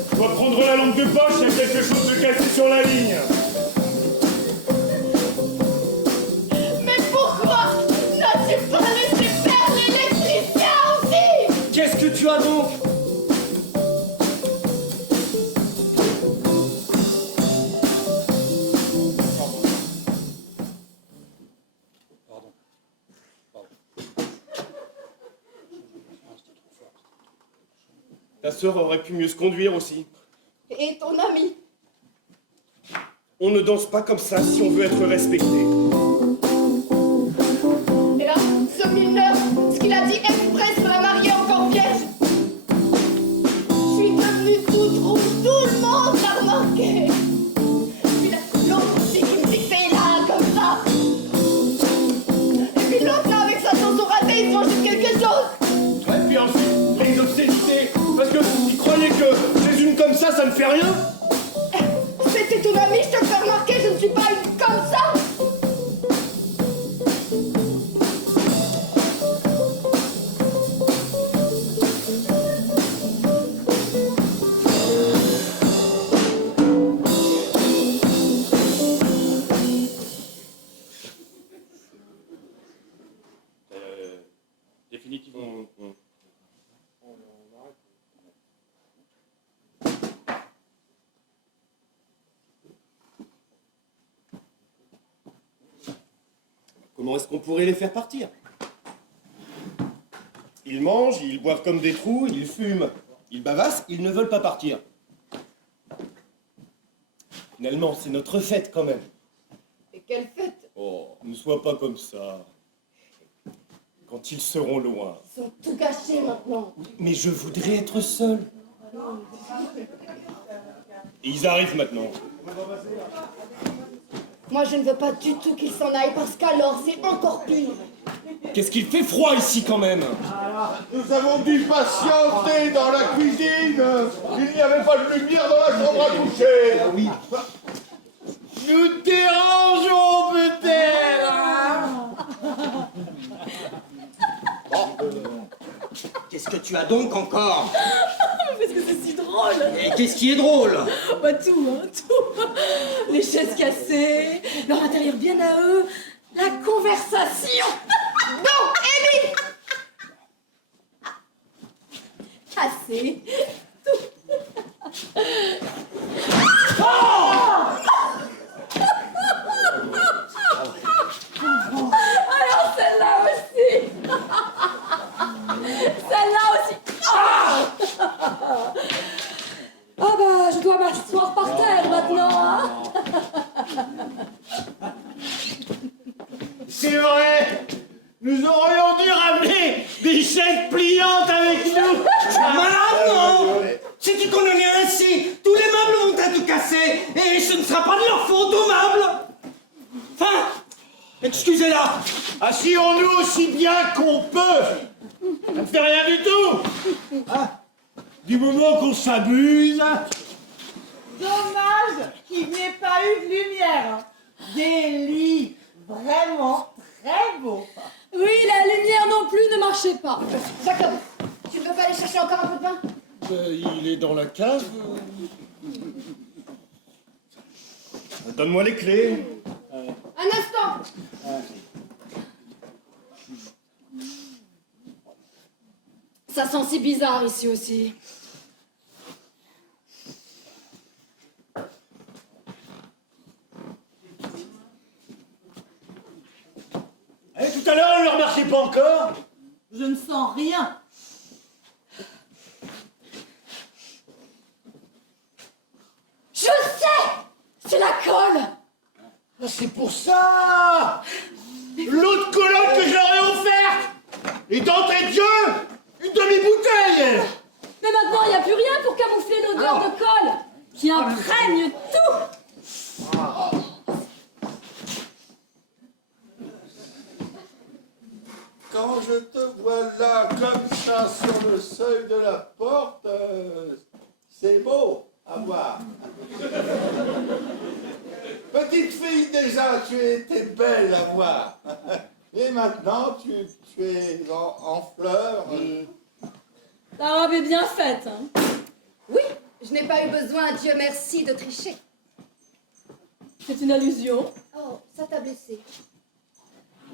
Je dois prendre la lampe de poche, il y a quelque chose de cassé sur la ligne. Mais pourquoi n'as-tu pas laissé faire l'électricien aussi? Qu'est-ce que tu as donc? Ta sœur aurait pu mieux se conduire aussi. Et ton ami? On ne danse pas comme ça si on veut être respecté. Et là, ce mineur, ce qu'il a dit exprès sur la mariée encore vierge. Je suis devenue toute rouge, tout le monde l'a remarqué. Puis l'autre aussi qui me dit que c'est là, comme ça. Et puis l'autre là, avec sa chanson ratée, il se mangeait quelque chose. Et puis ensuite, les obscénités. Parce que ils croyaient que chez une comme ça ne fait rien. C'était ton ami, je te le fais remarquer, je ne suis pas une comme ça. Définitivement. Comment est-ce qu'on pourrait les faire partir? Ils mangent, ils boivent comme des trous, ils fument, ils bavassent, ils ne veulent pas partir. Finalement, c'est notre fête quand même. Et quelle fête! Oh, ne sois pas comme ça. Quand ils seront loin. Ils sont tout gâchés maintenant. Mais je voudrais être seul. Et ils arrivent maintenant. Moi, je ne veux pas du tout qu'ils s'en aillent parce qu'alors, c'est encore pire. Qu'est-ce qu'il fait froid ici quand même? Nous avons dû patienter dans la cuisine. Il n'y avait pas de lumière dans la chambre à coucher. Oui. Nous dérangeons peut-être, hein? Qu'est-ce que tu as donc encore? Parce que c'est si drôle. Et qu'est-ce qui est drôle? Bah tout, hein, tout. Les chaises cassées, leur intérieur bien à eux, la conversation. Non, Amy! Cassée. Alors celle-là aussi. Celle-là aussi. Ah bah je dois m'asseoir par terre maintenant, hein. C'est vrai. Nous aurions dû ramener des chaises pliantes avec nous. Madame, non! C'est-tu qu'on en est ainsi? Tous les meubles vont être cassés et ce ne sera pas de leur faute aux meubles. Enfin, excusez-la. Asseyons-nous aussi bien qu'on peut. Ça ne fait rien du tout. Ah, du moment qu'on s'amuse. Dommage qu'il n'y ait pas eu de lumière. Des lits vraiment très beaux. Oui, la lumière non plus ne marchait pas. Jacob, tu ne veux pas aller chercher encore un peu de pain? Il est dans la cave. Donne-moi les clés. Un instant! Ça sent si bizarre ici aussi. Et tout à l'heure, elle ne le remarquait pas encore. Je ne sens rien. c'est pour ça. L'autre colonne que j'aurais offerte. Et d'entrée de jeu, une demi-bouteille. Mais maintenant, il n'y a plus rien pour camoufler l'odeur de colle qui imprègne tout. Quand je te vois là, comme ça, sur le seuil de la porte, c'est beau à voir. Petite fille, déjà, tu étais belle à voir. Et maintenant, tu es en fleurs. La robe est bien faite. Hein. Oui, je n'ai pas eu besoin, Dieu merci, de tricher. C'est une allusion. Oh, ça t'a blessé.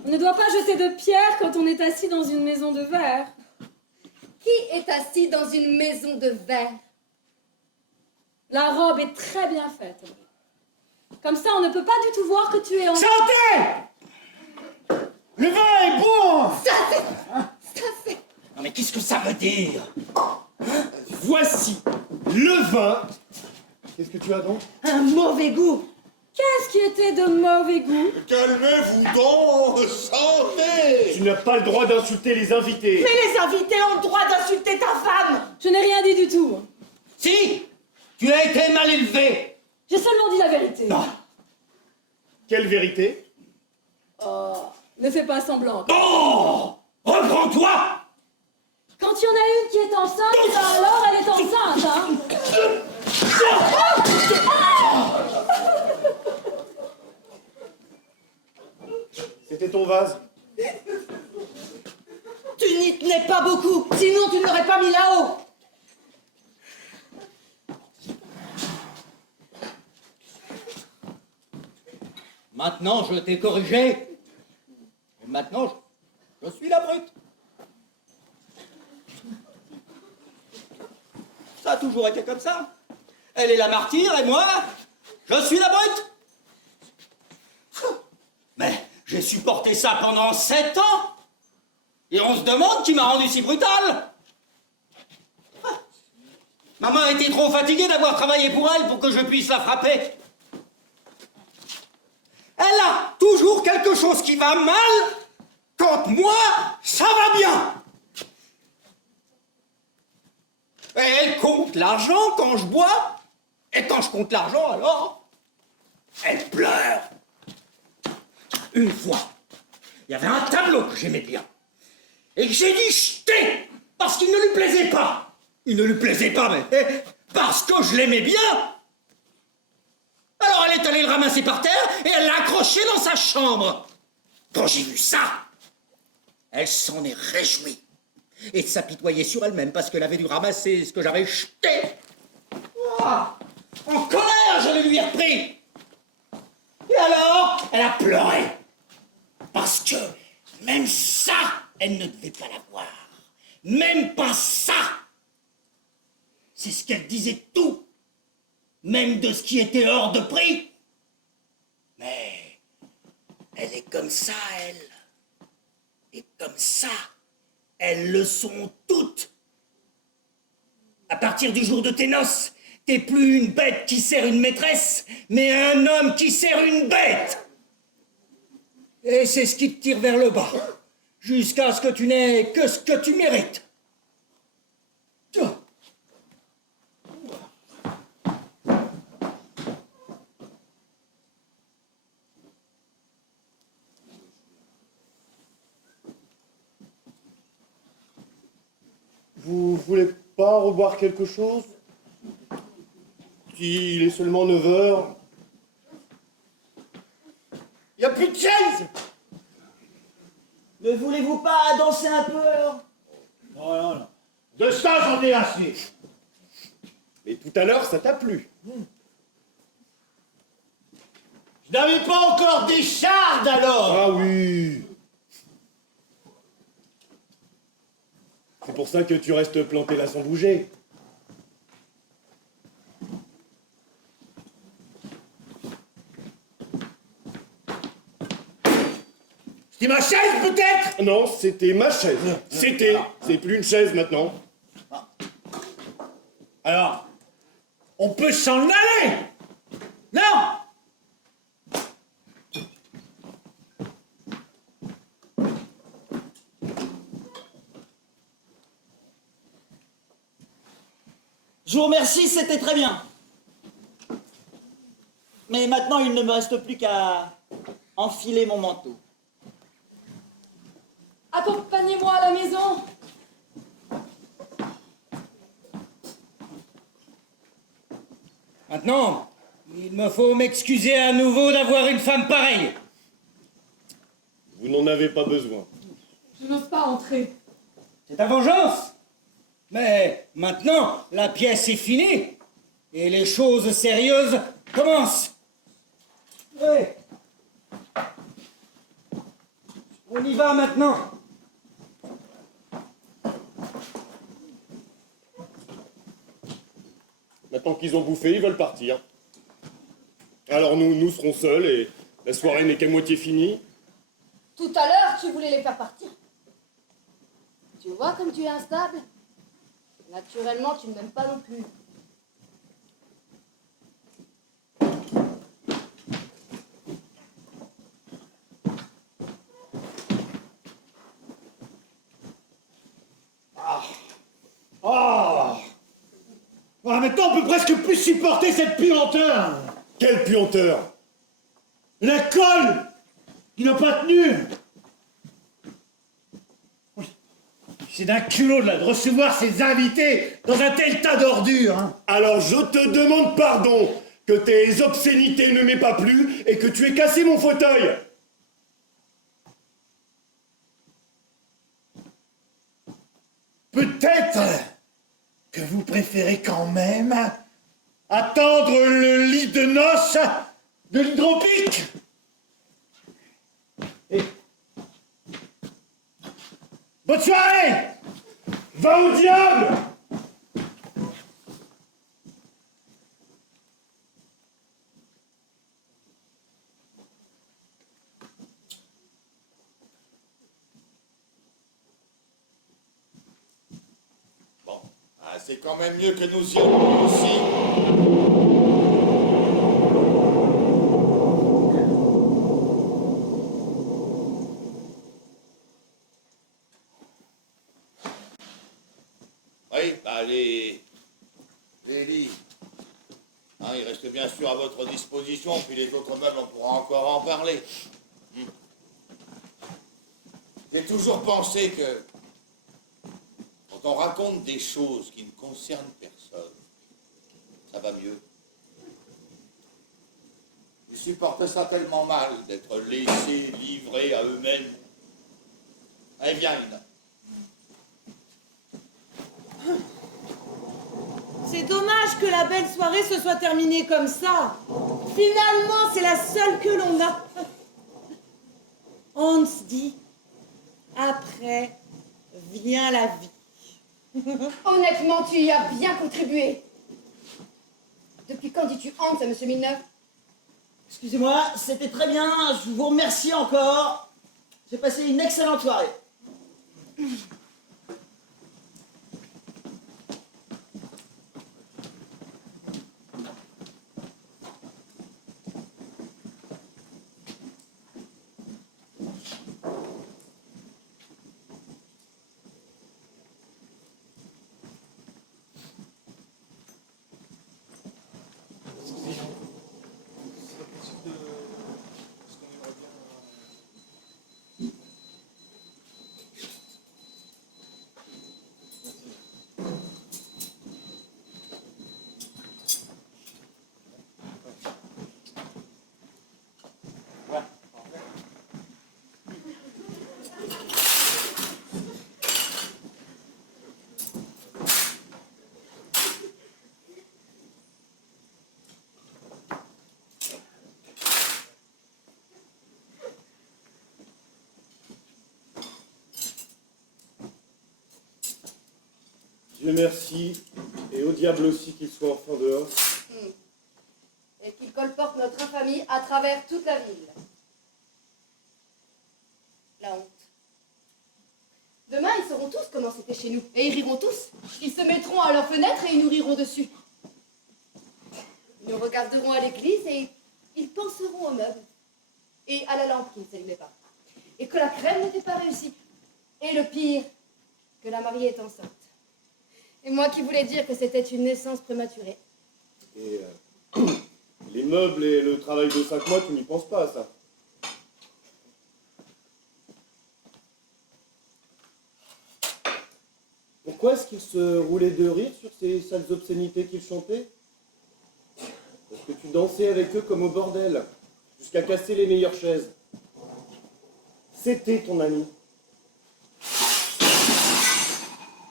On ne doit pas jeter de pierre quand on est assis dans une maison de verre. Qui est assis dans une maison de verre? La robe est très bien faite. Comme ça, on ne peut pas du tout voir que tu es en... Santé. Le vin est bon. Ça c'est... Non mais qu'est-ce que ça veut dire? Voici le vin. Qu'est-ce que tu as donc? Un mauvais goût. Qu'est-ce qui était de mauvais goût? Calmez-vous donc, santé. Tu n'as pas le droit d'insulter les invités. Mais les invités ont le droit d'insulter ta femme. Je n'ai rien dit du tout. Si, tu as été mal élevé. J'ai seulement dit la vérité. Quelle vérité? Oh, ne fais pas semblant. Oh, reprends-toi. Quand il y en a une qui est enceinte, eh ben alors elle est enceinte, hein. C'était ton vase. Tu n'y tenais pas beaucoup, sinon tu ne l'aurais pas mis là-haut. Maintenant, je t'ai corrigé. Et maintenant, je suis la brute. Ça a toujours été comme ça. Elle est la martyre et moi, je suis la brute. Mais j'ai supporté ça pendant 7 ans. Et on se demande qui m'a rendu si brutal. Maman était trop fatiguée d'avoir travaillé pour elle pour que je puisse la frapper. Elle a toujours quelque chose qui va mal quand moi, ça va bien. Et elle compte l'argent quand je bois. Et quand je compte l'argent, alors, elle pleure. Une fois, il y avait un tableau que j'aimais bien. Et que j'ai dit jeter parce qu'il ne lui plaisait pas. Il ne lui plaisait pas, mais parce que je l'aimais bien. Alors elle est allée le ramasser par terre et elle l'a accroché dans sa chambre. Quand j'ai vu ça, elle s'en est réjouie et s'apitoyait sur elle-même parce qu'elle avait dû ramasser ce que j'avais jeté. Ah, en colère, je le lui ai repris. Et alors, elle a pleuré. Parce que même ça, elle ne devait pas l'avoir. Même pas ça. C'est ce qu'elle disait de tout. Même de ce qui était hors de prix. Mais elle est comme ça, elle. Et comme ça, elles le sont toutes. À partir du jour de tes noces, t'es plus une bête qui sert une maîtresse, mais un homme qui sert une bête. Et c'est ce qui te tire vers le bas, jusqu'à ce que tu n'aies que ce que tu mérites. Vous voulez pas reboire quelque chose? Il est seulement 9 h. Il n'y a plus de chaise. Ne voulez-vous pas danser un peu alors? Non. De ça, j'en ai assez. Mais tout à l'heure, ça t'a plu. Je n'avais pas encore d'écharde alors. Ah oui. C'est pour ça que tu restes planté là sans bouger. C'est ma chaise peut-être? Non, c'était ma chaise. C'était. C'est plus une chaise maintenant. Alors, on peut s'en aller? Non? Je vous remercie, c'était très bien. Mais maintenant, il ne me reste plus qu'à enfiler mon manteau. Accompagnez-moi à la maison. Maintenant, il me faut m'excuser à nouveau d'avoir une femme pareille. Vous n'en avez pas besoin. Je n'ose pas entrer. C'est ta vengeance. Mais maintenant, la pièce est finie et les choses sérieuses commencent. Oui. On y va maintenant. Maintenant qu'ils ont bouffé, ils veulent partir. Alors nous serons seuls et la soirée n'est qu'à moitié finie. Tout à l'heure, tu voulais les faire partir. Tu vois comme tu es instable? Naturellement, tu ne m'aimes pas non plus. Maintenant, on peut presque plus supporter cette puanteur. Quelle puanteur! La colle qui n'a pas tenu. C'est d'un culot là, de recevoir ces invités dans un tel tas d'ordures. Hein. Alors je te demande pardon que tes obscénités ne m'aient pas plu et que tu aies cassé mon fauteuil. Peut-être que vous préférez quand même attendre le lit de noces de l'hydropique. Et... Bonne soirée! Va au diable! Bon, c'est quand même mieux que nous y allions aussi. Oui, bah les lits. Hein, ils restent bien sûr à votre disposition, puis les autres meubles, on pourra encore en parler. J'ai toujours pensé que quand on raconte des choses qui ne concernent personne, ça va mieux. Ils supportent ça tellement mal d'être laissés, livrés à eux-mêmes. Allez, viens, Lina. C'est dommage que la belle soirée se soit terminée comme ça. Finalement, c'est la seule que l'on a. Hans dit, après vient la vie. Honnêtement, tu y as bien contribué. Depuis quand dis-tu Hans à Monsieur Milner? Excusez-moi, c'était très bien, je vous remercie encore. J'ai passé une excellente soirée. Dieu merci, et au diable aussi qu'il soit enfin dehors. Et qu'il colporte notre infamie à travers toute la ville. La honte. Demain, ils sauront tous comment c'était chez nous. Et ils riront tous. Ils se mettront à leurs fenêtres et ils nous riront dessus. Ils nous regarderont à l'église et ils penseront aux meubles. Et à la lampe qui ne s'allumait pas. Et que la crème n'était pas réussie. Et le pire, que la mariée est enceinte. Et moi qui voulais dire que c'était une naissance prématurée. Et les meubles et le travail de 5 mois, tu n'y penses pas à ça. Pourquoi est-ce qu'il se roulait de rire sur ces sales obscénités qu'il chantait? Parce que tu dansais avec eux comme au bordel, jusqu'à casser les meilleures chaises. C'était ton ami.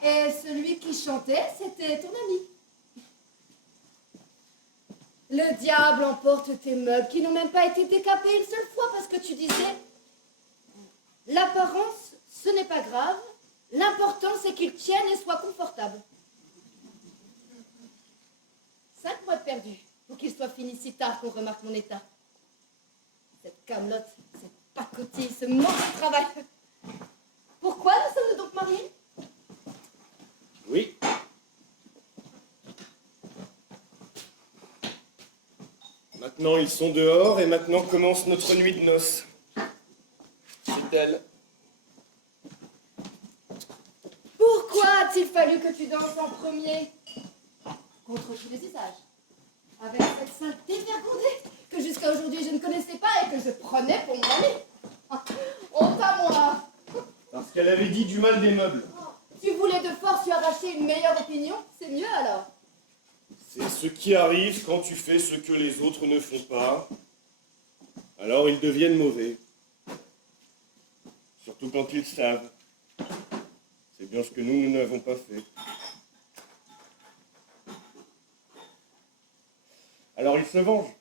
Et celui qui chantait, c'était ton ami. Le diable emporte tes meubles qui n'ont même pas été décapés une seule fois parce que tu disais l'apparence, ce n'est pas grave, l'important c'est qu'ils tiennent et soient confortables. 5 mois de perdu pour qu'il soit fini si tard qu'on remarque mon état. Cette camelote, cette pacotille, ce mauvais travail. Pourquoi nous sommes donc mariés? Oui. Maintenant, ils sont dehors et maintenant commence notre nuit de noces. C'est elle. Pourquoi a-t-il fallu que tu danses en premier? Contre tous les usages. Avec cette sainte dévergondée que jusqu'à aujourd'hui je ne connaissais pas et que je prenais pour mon ami. Honte à moi. Parce qu'elle avait dit du mal des meubles. Tu voulais de force lui arracher une meilleure opinion? C'est mieux alors. C'est ce qui arrive quand tu fais ce que les autres ne font pas. Alors ils deviennent mauvais. Surtout quand ils savent. C'est bien ce que nous n'avons pas fait. Alors ils se vengent.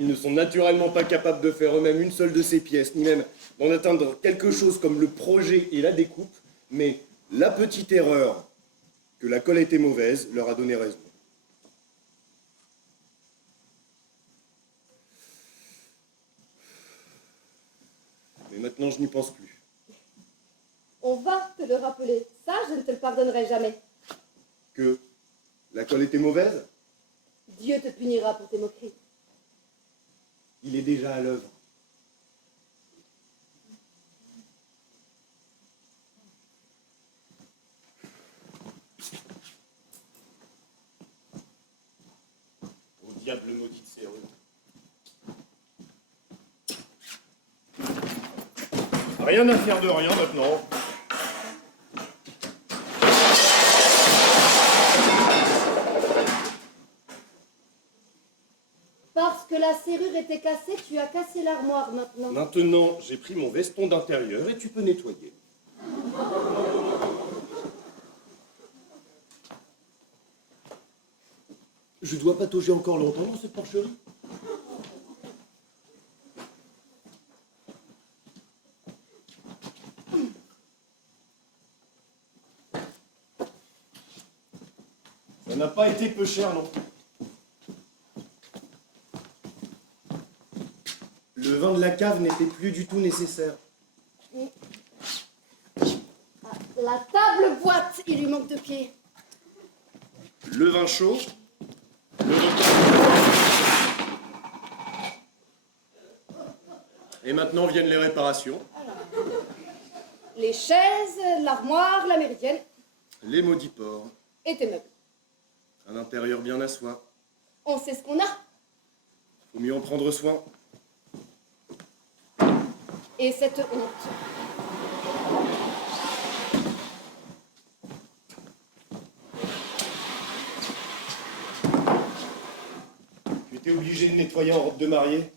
Ils ne sont naturellement pas capables de faire eux-mêmes une seule de ces pièces, ni même d'en atteindre quelque chose comme le projet et la découpe, mais la petite erreur que la colle était mauvaise leur a donné raison. Mais maintenant, je n'y pense plus. On va te le rappeler. Ça, je ne te le pardonnerai jamais. Que la colle était mauvaise? Dieu te punira pour tes moqueries. Il est déjà à l'œuvre. Au diable maudite serrure. Rien à faire de rien maintenant. Parce que la serrure était cassée, tu as cassé l'armoire maintenant. Maintenant, j'ai pris mon veston d'intérieur et tu peux nettoyer. Je dois patauger encore longtemps dans cette porcherie. Ça n'a pas été peu cher non plus. Le vin de la cave n'était plus du tout nécessaire. La table boîte, il lui manque 2 pieds. Le vin chaud, le repas. Et maintenant viennent les réparations. Les chaises, l'armoire, la méridienne Les maudits porcs. et tes meubles. Un intérieur bien à soi. On sait ce qu'on a. Faut mieux en prendre soin. Et cette honte. Tu étais obligé de nettoyer en robe de mariée.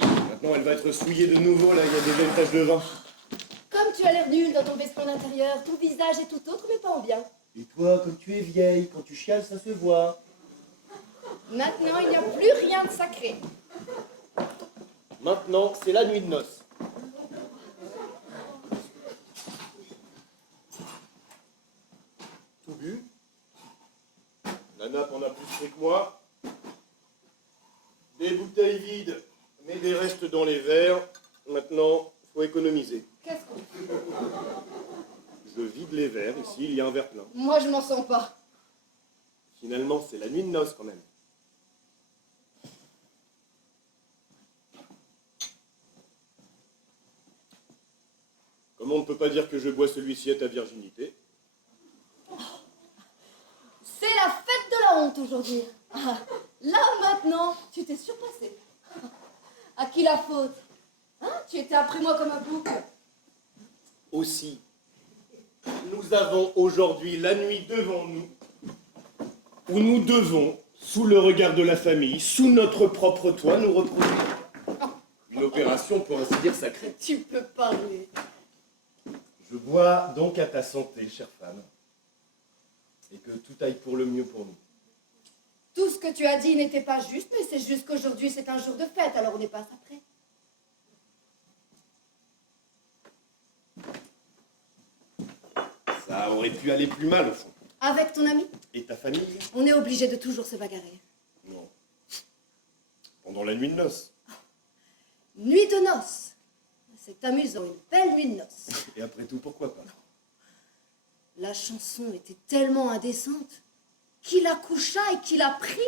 Maintenant, elle va être souillée de nouveau, là, il y a des belles taches de vin. Comme tu as l'air nul dans ton veston d'intérieur, ton visage est tout autre, mais pas en bien. Et toi, comme tu es vieille, quand tu chiales, ça se voit. Maintenant, il n'y a plus rien de sacré. Maintenant, c'est la nuit de noces. Tout bu. La nappe en a plus fait que moi. Des bouteilles vides, mais des restes dans les verres. Maintenant, faut économiser. Qu'est-ce qu'on fait? Je vide les verres, ici, il y a un verre plein. Moi, je m'en sens pas. Finalement, c'est la nuit de noces quand même. Comment on ne peut pas dire que je bois celui-ci à ta virginité? C'est la fête de la honte aujourd'hui. Ah, là maintenant, tu t'es surpassé. À qui la faute? Hein? Tu étais après moi comme un bouc. Aussi, nous avons aujourd'hui la nuit devant nous, où nous devons, sous le regard de la famille, sous notre propre toit, nous reproduire. Une opération, pour ainsi dire, sacrée. Tu peux parler. Je bois donc à ta santé, chère femme, et que tout aille pour le mieux pour nous. Tout ce que tu as dit n'était pas juste, mais c'est juste qu'aujourd'hui c'est un jour de fête, alors on n'est pas après. Ça aurait pu aller plus mal, au fond. Avec ton ami, Et ta famille? on est obligé de toujours se bagarrer. Non. Pendant la nuit de noces. Nuit de noces. C'est amusant, une belle nuit de noces. Et après tout, pourquoi pas? La chanson était tellement indécente qu'il la coucha et qu'il a pris.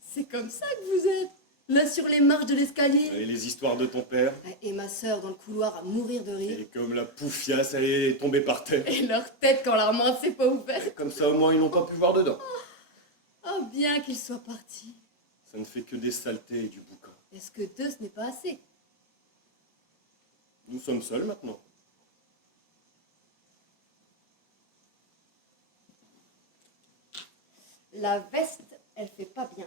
C'est comme ça que vous êtes, là sur les marches de l'escalier. Et les histoires de ton père? Et ma sœur dans le couloir à mourir de rire. Et comme la poufiasse, elle est tombée par terre. Et leur tête quand l'armoire s'est pas ouverte. Comme ça, au moins, ils n'ont pas pu voir dedans. Oh, bien qu'ils soient partis. Ça ne fait que des saletés et du boucan. Est-ce que deux, ce n'est pas assez? Nous sommes seuls maintenant. La veste, elle fait pas bien.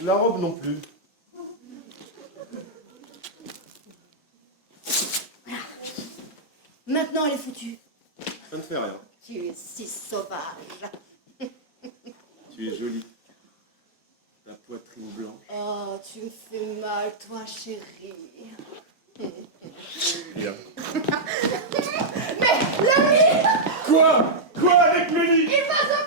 La robe non plus. Maintenant, elle est foutue. Ça ne fait rien. Tu es si sauvage. Tu es jolie. Ta poitrine blanche. Oh, tu me fais mal, toi, chérie. Bien. Mais l'ami, Quoi avec le lit? il va se